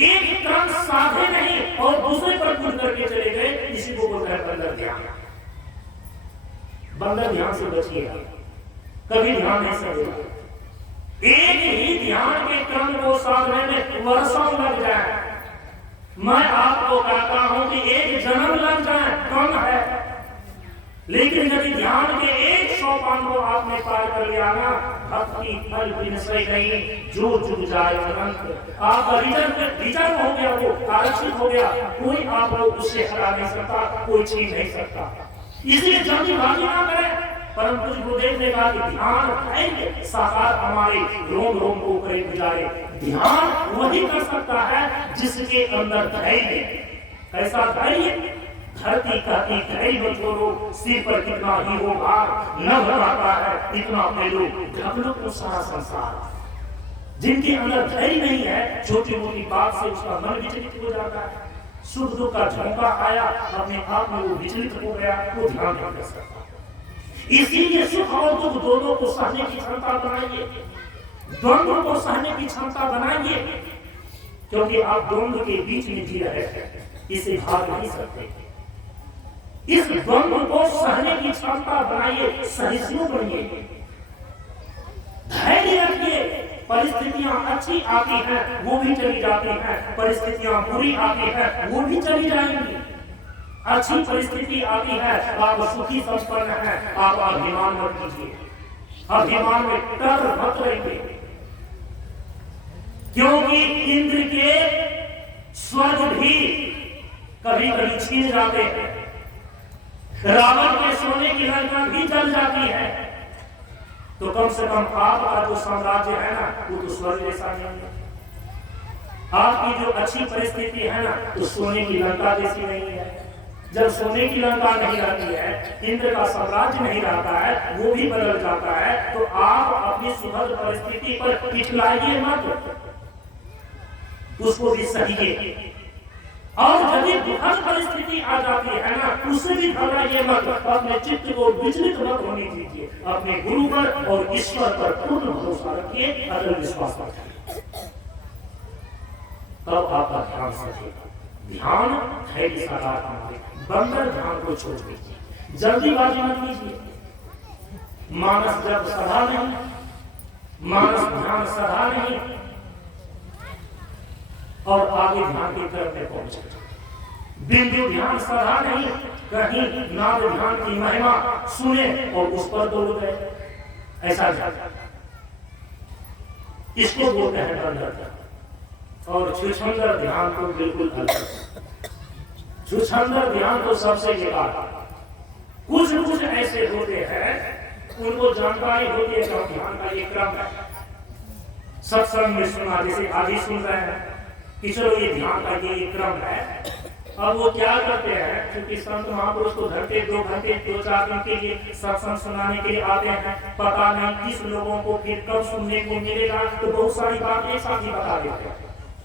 एक क्रम साधे नहीं और दूसरे पर कूद करके चले गए, इसी को बोलते हैं बंदर ध्यान। बंदर ध्यान से बचिएगा, कभी ध्यान नहीं समझेगा। एक ही ध्यान के क्रम को साधने में वर्षों लग जाए। मैं आपको कहता हूं कि एक जन्म लग जाए कम है, लेकिन यदि ध्यान के एक सोपान को आपने पार कर लिया ना, भक्ति फल विनशय नहीं, जो जुग जाए अनंत। आप रिजर्व हो गया, वो आरक्षित हो गया, कोई आपको उससे हरा नहीं सकता, कोई छीन नहीं सकता। इसलिए जल्दीबाजी ना करें। परम पूज्य गुरुदेव ने कहा कि ध्यान धैर्य साकार हमारे रोम रोम को करे गुजारे। ध्यान वही कर सकता है जिसके अंदर धैर्य। कैसा धैर्य? धरती कहती धैर्य मत छोड़ो, सिर पर कितना ही हो भार, न भराता है इतना फैलो ढकलो को सारा संसार। जिनके अंदर धैर्य नहीं है, छोटी मोटी बात से उसका मन विचलित हो जाता है। सुख दुख का झोंका आया, अपने आप में वो विचलित हो गया, वो ध्यान नहीं कर सकता। इसीलिए सुख और दुख दोनों को सहने की क्षमता बनाइए, द्वंद्व को सहने की क्षमता बनाइए, क्योंकि आप द्वंद्व के बीच में जी रहे हैं, इसे भाग नहीं सकते। इस द्वंद्व को सहने की क्षमता बनाइए, सहिष्णु बनिए, धैर्य रखिए। परिस्थितियां अच्छी आती हैं, वो भी चली जाती हैं, परिस्थितियां बुरी आती हैं, वो भी चली जाएंगी। अच्छी परिस्थिति आती है, आप सुखी संपन्न हैं, आप अभिमान मत कीजिए, अभिमान में डर मत रहिए, क्योंकि इंद्र के स्वर्ग भी कभी कभी छीन जाते हैं, रावण के सोने की लंका भी जल जाती है, तो कम से कम आपका जो साम्राज्य है ना, वो तो स्वर्ग जैसा नहीं है। आपकी जो अच्छी परिस्थिति है ना, तो सोने की लंका जैसी नहीं है। जब सोने की लंका नहीं रहती है, इंद्र का साम्राज्य नहीं रहता है, वो भी बदल जाता है, तो आप अपनी सुखद परिस्थिति पर पिछलाइए मत, उसको भी सहिए। और यदि दुखद परिस्थिति आ जाती है ना, उससे भी घबराइए मत, अपने चित्त को विचलित मत होने दीजिए, अपने गुरु पर और ईश्वर पर पूर्ण भरोसा रखिए, अटल विश्वास रखिए, तब आपका ध्यान सकेगा। ध्यान धैर्य साकार हमारे, बंदर ध्यान को छोड़ दीजिए, जल्दीबाजी मत कीजिए। मानस जब सदा नहीं, मानस ध्यान सदा नहीं, और आगे ध्यान की तरफ में पहुंचे। बिंदु ध्यान सदा नहीं, कहीं नाद ध्यान की महिमा सुने और उस पर दौड़ गए, ऐसा जाता। इसको बोलते हैं बंदर ध्यान। और छुछंदर ध्यान को बिल्कुल अलग। छुछंदर ध्यान तो सबसे बेकार। कुछ ऐसे होते हैं, उनको जानकारी होती है कि ध्यान का ये क्रम है, सत्संग में सुना, जैसे आज ही सुन रहे हैं कि चलो ये ध्यान का ये क्रम है। अब वो क्या करते हैं, क्योंकि संत महापुरुष को घंटे 2 घंटे 2-4 दिन के लिए सत्संग सुनाने के लिए आते हैं, पता नहीं किस लोगों को फिर कब सुनने को मिलेगा, तो बहुत सारी बातें एक साथ ही बता देते हैं,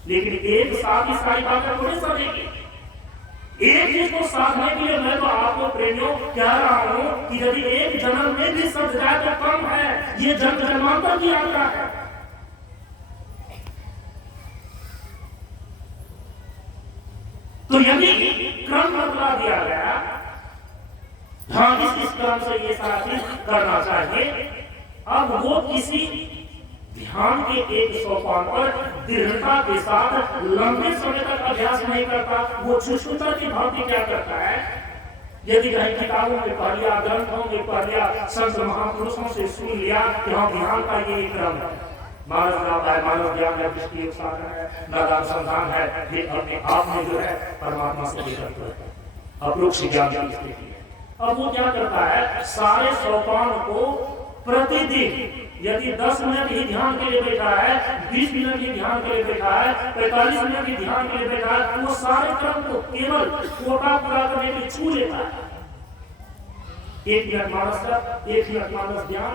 लेकिन एक साथ ही सारी बातें थोड़ी समझेंगे। एक चीज को साधने के लिए मैं तो आपको प्रेमियों कह रहा हूं कि यदि एक जन्म में भी समझ जाए तो कम है, ये जन्म जन्मांतर की यात्रा है। तो यदि क्रम बदला दिया गया, हाँ इस क्रम से ये सारा चीज करना चाहिए। अब वो किसी ध्यान के एक सोपान पर दृढ़ता के साथ लंबे समय तक अभ्यास नहीं करता, वो छुछुतर की भांति क्या करता है, यदि कहीं किताबों में पढ़ लिया, ग्रंथों में पढ़ लिया, संत महापुरुषों से सुन लिया कि हाँ ध्यान का ये क्रम है, मानव ज्ञान है, दृष्टि साधन है, नादानुसंधान है, ये अपने आप में जो है परमात्मा से अपरोक्ष ज्ञान की स्थिति है। अब वो क्या करता है, सारे सोपान को प्रतिदिन यदि 10 मिनट ही ध्यान के लिए बैठा है, 20 मिनट ही ध्यान के लिए बैठा है, 45 मिनट ही ध्यान के लिए बैठा है, वो सारे क्रम को केवल कोटा पूरा करने के छू लेता है। 1 मिनट मानस का, 1 मिनट मानस ध्यान,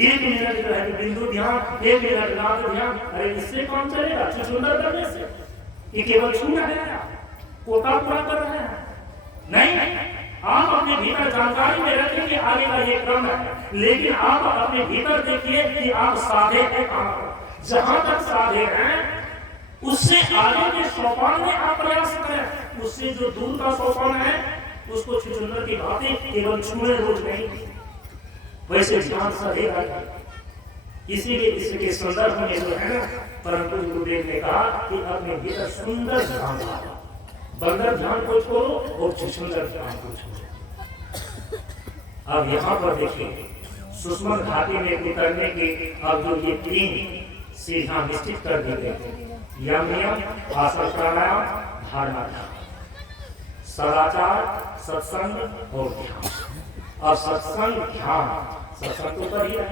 1 मिनट जो है बिंदु ध्यान, 1 मिनट नाद ध्यान। अरे इससे काम चलेगा छुछुंदर करने से? ये केवल छू रहे हैं, कोटा पूरा कर रहे हैं? नहीं, आप अपने भीतर जानकारी में रखें कि आगे का ये क्रम है, लेकिन आप अपने भीतर देखिए कि आप साधे हैं कहां पर। जहां तक साधे हैं उससे आगे के सोपान में आप प्रयास करें, उससे जो दूर का सोपान है उसको छुछुंदर की भांति केवल छूने रोज नहीं, वैसे ध्यान सधेगा। इसीलिए इसके संदर्भ में जो है ना, परम पूज्य गुरुदेव ने कहा कि अपने भीतर सुंदर ध्यान लाओ, बंदर ध्यान को छोड़ो और छुछुंदर ध्यान को छोड़ो। अब यहाँ पर देखिए सुषुम्ना घाटी में उतरने के अब जो ये 3 सीढ़ियां निश्चित कर दी गई, यम नियम, आसन प्राणायाम, धारणा ध्यान, सदाचार, सत्संग और ध्यान। और सत्संग ध्यान, सत्संग तो कर ही है,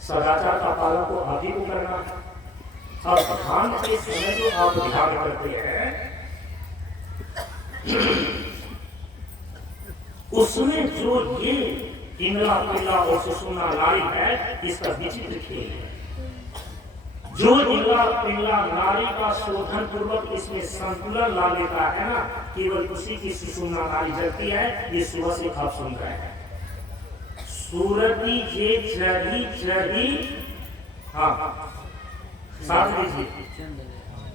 सदाचार का पालन तो आप ही को करना है। अब ध्यान के समय जो आप ध्यान करते हैं उसमें जो ये पिंगला पिंगला और सुषुम्ना नाड़ी है, इसका विचित्र खेल है। जो पिंगला पिंगला नाड़ी का शोधन पूर्वक इसमें संतुलन ला लेता है ना, केवल उसी की सुषुम्ना नाड़ी जलती है। ये सुबह से आप सुन रहे हैं, सूरती जे चढ़ी चढ़ी, हाँ साथ लीजिए,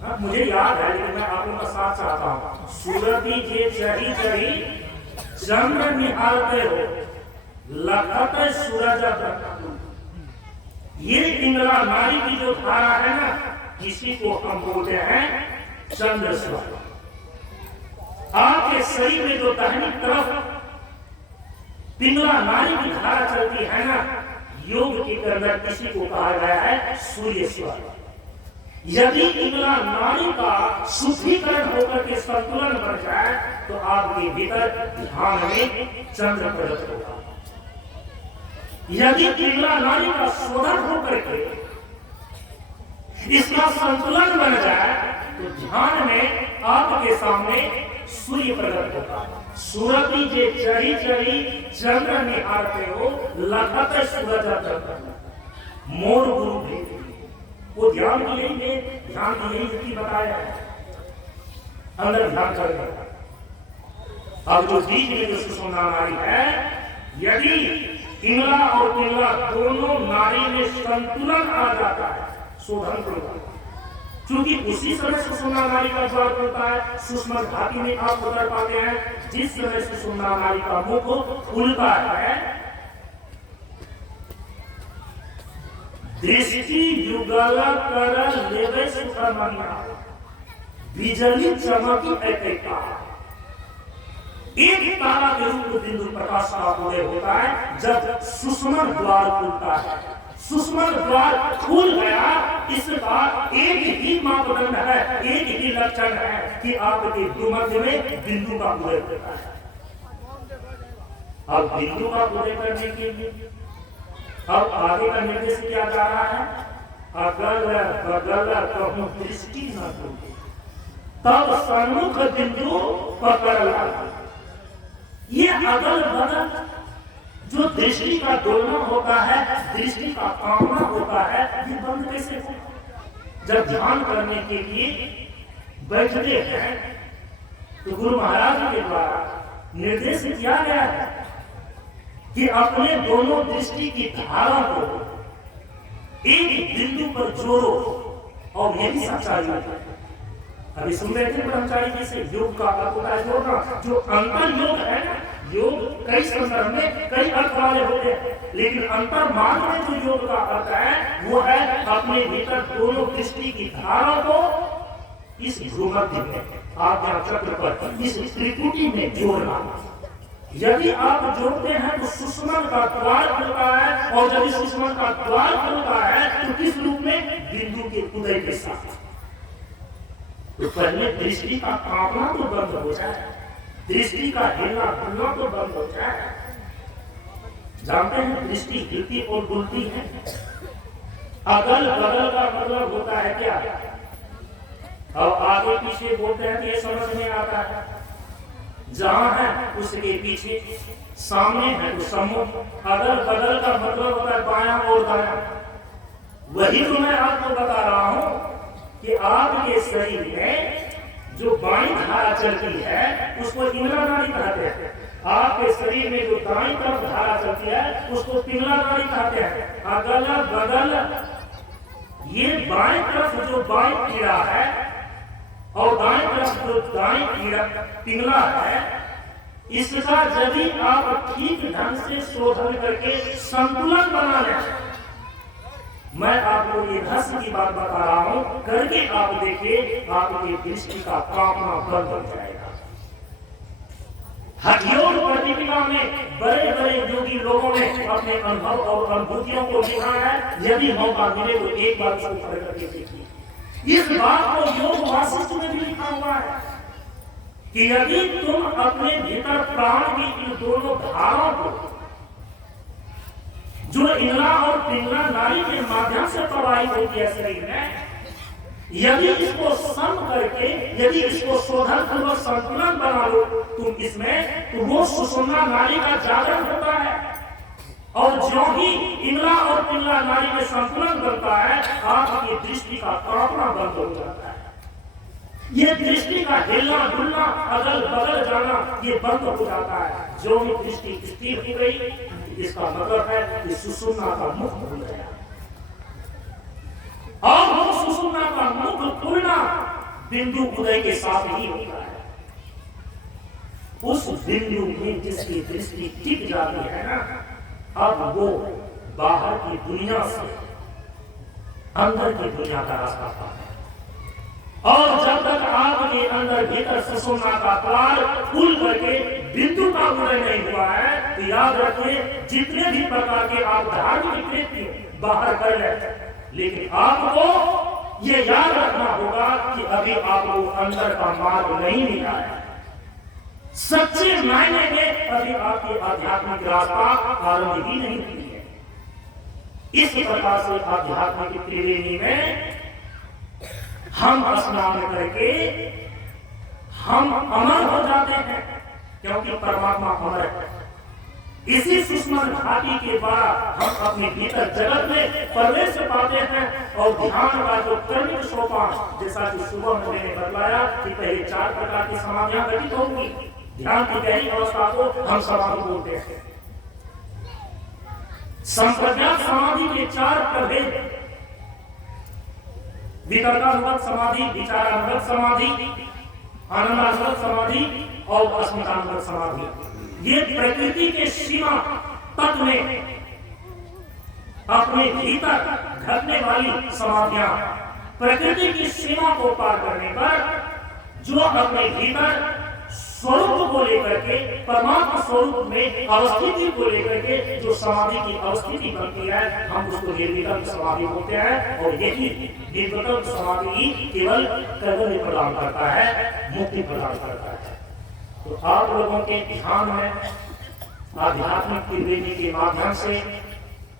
हाँ मुझे याद है लेकिन मैं आप लोगों का साथ चाहता हूँ। सूरती जे चढ़ी चढ़ी चंद्र निहारते हो, लखत सूरज। ये पिंगला नाड़ी की जो धारा है ना, इसी को हम बोलते हैं चंद्र स्वर। आपके शरीर में जो दाहिनी तरफ पिंगला नाड़ी की धारा चलती है ना, योग के अंदर इसी को कहा गया है सूर्य स्वर। यदि पिंगला नाड़ी का शुद्धिकरण होकर के संतुलन बन जाए तो आपके भीतर ध्यान में चंद्र प्रकट होगा। यदि पिंगला नाड़ी का शोधन होकर के इसका संतुलन बन जाए तो ध्यान में आपके सामने सूर्य प्रकट होगा। सूरती जे चढ़ी चढ़ी चंद्र निहारते हो, लखत सूरज। मोर गुरु भेद वो ध्यान की यही में ध्यान की यही युक्ति बताया है, अंदर ध्यान करना। अब जो बीच में जो सुषुम्ना नाड़ी है, यदि पिंगला और पिंगला दोनों नाड़ी में संतुलन आ जाता है, शोधन करता है, क्योंकि उसी समय सुषुम्ना नाड़ी का द्वार खुलता है। सुषुम्ना घाटी में आप उतर पाते हैं जिस समय सुषुम्ना नाड़ी का मुख खुलता है। दृष्टि युगल कर लेवे सुखमनिया, बिजली चमकी एका। एक तारा के रूप बिंदु प्रकाश का उदय होता है जब सुषुम्ना द्वार खुलता है। सुषुम्ना द्वार खुल गया, इस बार एक ही मापदंड है, एक ही लक्षण है कि आपके भ्रूमध्य में बिंदु का उदय होता है। अब बिंदु का उदय करने के लिए अब आगे का निर्देश किया जा रहा है, अगल बगल कहूं दृष्टि न टूटे, तब सन्मुख बिंदु पकड़ ला। ये अगल बगल जो दृष्टि का डोलना होता है, दृष्टि का कामना होता है, ये बंद कैसे हो? जब ध्यान करने के लिए बैठते हैं तो गुरु महाराज के द्वारा निर्देश किया गया है कि अपने दोनों दृष्टि की धारा को एक बिंदु पर जोड़ो, और यही सच्चाई है। अभी सुन रहे थे ब्रह्मचारी जी से, योग का अर्थ होता है जोड़ना। जो अंतर योग है ना, योग कई संदर्भ में कई अर्थ वाले होते हैं, लेकिन अंतर मार्ग में जो योग का अर्थ है वो है अपने भीतर दोनों दृष्टि की धारा को इस भ्रूमध्य में, आज्ञा चक्र पर, इस त्रिपुटी में जोड़ना। यदि आप जोड़ते हैं तो सुषुम्ना का द्वार खुलता है, और यदि सुषुम्ना का द्वार खुलता है तो किस रूप में? बिंदु के उदय के साथ। तो पहले दृष्टि का कांपना तो बंद हो जाए, दृष्टि का हिलना डुलना तो बंद हो जाए। जानते हैं दृष्टि हिलती और डुलती है। अगल बगल का मतलब होता है क्या? और आगे पीछे बोलते हैं कि ये समझ में आता है। जहां है उसके पीछे, सामने है तो सम्मुख। अगल बगल का मतलब होता है बायां और दायां। वही तो मैं आपको बता रहा हूं कि आपके शरीर में जो बाईं धारा चलती है उसको पिंगला नाड़ी कहते हैं। आपके शरीर में जो दाईं तरफ धारा चलती है उसको पिंगला नाड़ी कहते हैं। अगल बगल, ये बाईं तरफ जो बाईं कीड़ा है और दाईं तरफ जो दाईं कीड़ा पिंगला है, इसका यदि आप ठीक ढंग से शोधन करके संतुलन बना लें, मैं आपको ये रहस्य की बात बता रहा हूं, करके आप देखिए, आपकी दृष्टि का कांपना बंद हो जाएगा। हठयोग प्रतिपिका में बड़े बड़े योगी लोगों ने अपने अनुभव और अनुभूतियों को लिखा है। यदि मौका मिले तो एक बार इसको पढ़ करके देखिए। इस बात को योग वासिष्ठ में भी लिखा हुआ है कि यदि तुम अपने भीतर प्राण की इन दोनों धाराओं को, जो इंद्रा और पिंगला नाड़ी के माध्यम से प्रवाहित होती है शरीर में, यदि इसको सम करके, यदि इसको शोधन पूर्वक संतुलन बना लो तुम इसमें, तो वो सुषुम्ना नाड़ी का जागरण होता है। और जो ही इंद्रा और पिंगला नाड़ी में संतुलन बनता है, आपकी दृष्टि का तड़पना बंद हो जाता है। ये दृष्टि का हिलना डुलना, अगल बगल जाना, ये बंद हो जाता है। जो ही दृष्टि स्थिर हो गई, इसका मतलब है कि सुषुम्ना का मुख खुल गया। और वो सुषुम्ना का मुख खुलना बिंदु उदय के साथ ही होता है। उस बिंदु में जिसकी दृष्टि टिक जाती है ना, अब वो बाहर की दुनिया से अंदर की दुनिया का रास्ता पाता है। और जब तक आपके अंदर भीतर सुषुम्ना का द्वार खुल करके बिंदु का उदय नहीं हुआ है, तो याद रखिए जितने भी प्रकार के आप धार्मिक कृत्य बाहर कर लेते, लेकिन आपको ये याद रखना होगा कि अभी आपको अंदर का मार्ग नहीं मिला है। सच्चे मायने में अभी आपकी आध्यात्मिक रास्ता आरंभ ही नहीं हुई है। इस प्रकार से आध्यात्मिक त्रिवेणी में हम स्नान करके हम अमर हो जाते हैं, क्योंकि परमात्मा अमर है। इसी सुषुम्ना घाटी के द्वारा हम अपने भीतर जगत में प्रवेश पाते हैं। और ध्यान का जो क्रमिक सोपान, जैसा कि सुबह में मैंने बतलाया कि पहले 4 प्रकार की समाधियां घटित होंगी। ध्यान की पहली अवस्था को हम समाधि बोलते हैं। संप्रज्ञात समाधि के 4 प्रभेद, वितर्कानुगत समाधि, विचारानुगत समाधि, आनंदानुगत समाधि और अस्मितानुगत समाधि। ये प्रकृति के सीमा तत्व में अपने भीतर घटने वाली समाधियां, प्रकृति की सीमा को पार करने पर जो अपने भीतर स्वरूप को लेकर के, परमात्मा स्वरूप में अवस्थिति को लेकर के जो समाधि की अवस्थिति बनती है, हम उसको निर्विकल्प समाधि बोलते हैं। और यही निर्विकल्प समाधि केवल कैवल्य प्रदान करता है, मुक्ति प्रदान करता है। तो आप लोगों के ध्यान में आध्यात्मिक त्रिवेणी के माध्यम से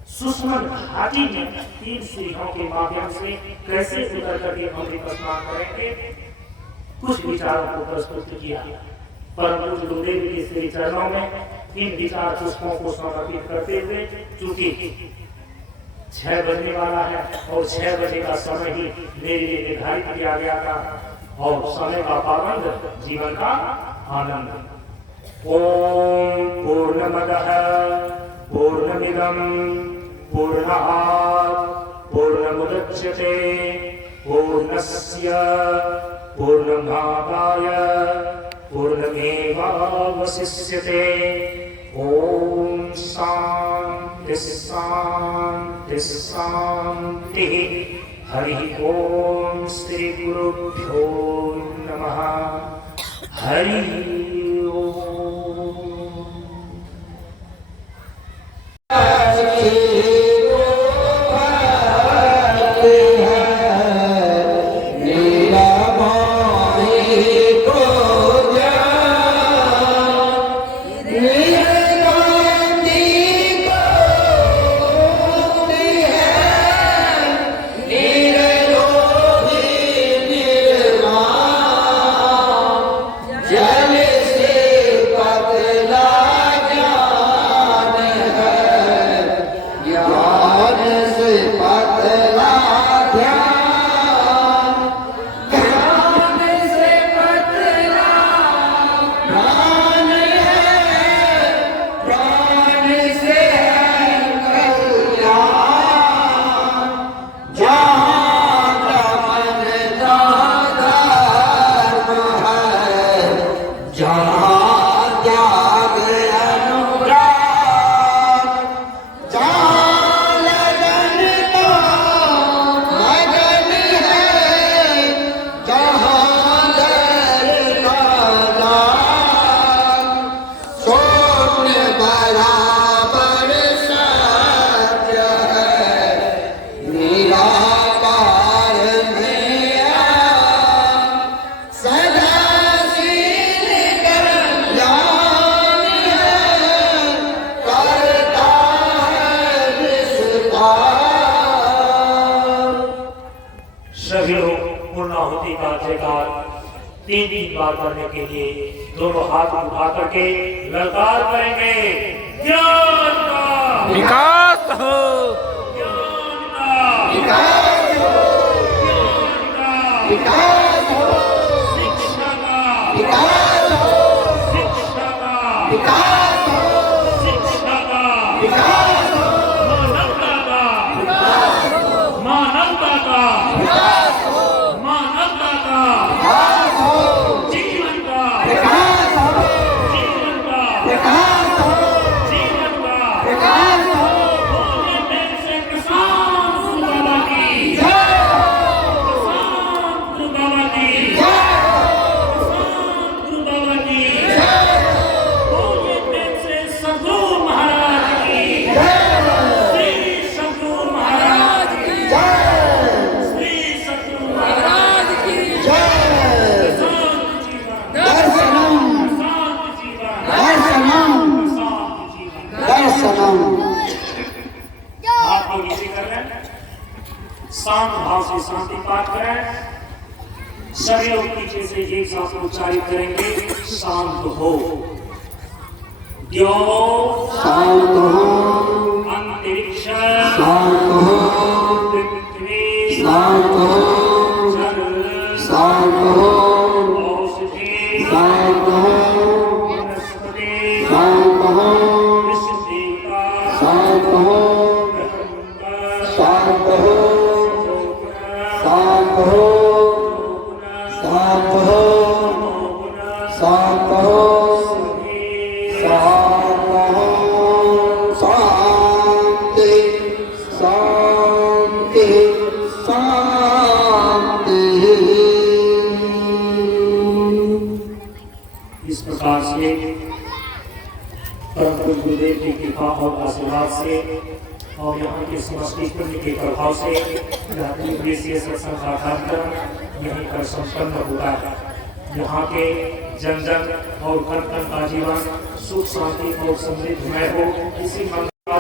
सुषुम्ना घाटी में 3 सीढ़ियों के माध्यम से कैसे उतर करके अमृत स्नान करेंगे, कुछ विचारों को प्रस्तुत किया। परम पूज्य गुरुदेव के श्री चरणों में इन विचार पुष्पों को समर्पित करते हुए, चूंकि 6 बजने वाला है और 6 बजे का समय ही मेरे लिए निर्धारित किया गया था, और समय का पाबंद जीवन का आनंद। ओम पूर्णमदः पूर्णमिदं पूर्णात् पूर्णमुदच्यते पूर्णस्य पूर्णमादाय पूर्णमेवावशिष्यते। ओम शांति शांति शांति। हरि ओम श्री गुरुभ्यो नमः। हरि जल सभी लोग पूर्णाहुति का जयकार 3 बार करने के लिए दोनों हाथ उठा करके ललकार करेंगे। ज्ञान का विकास हो, ज्ञान का विकास हो, विकास हो, शिक्षा का विकास हो, शिक्षा का विकास हो, शिक्षा का विकास हो, मानवता का मानवता का मानवता का जीवन का जीवन का जीवन का बोलने में से किसान गुरु बाबा की किसान गुरु बाबा की किसान गुरु बाबा की बोलने में से सद्गुरु महाराज की श्री सद्गुरु महाराज की श्री सद्गुरु महाराज की शांत जीवन शांत जीवन शांत जीवन आप लोग इसे कर रहे हैं, शांत भाव से शांति पाठ करें। सभी लोग पीछे से एक साथ उच्चारित करेंगे, शांत हो। द्यो अंतरिक्ष पृथ्वी जल औषधि वनस्पति इस प्रकार से परम पूज्य गुरुदेव की कृपा और आशीर्वाद से और यहाँ के समष्टि पुण्य के प्रभाव से दिवसीय सत्संग का कार्यक्रम यहीं पर संपन्न हुआ है। यहाँ के जन जन और कण कण का जीवन सुख शांति और समृद्धमय हो, इसी मंत्र का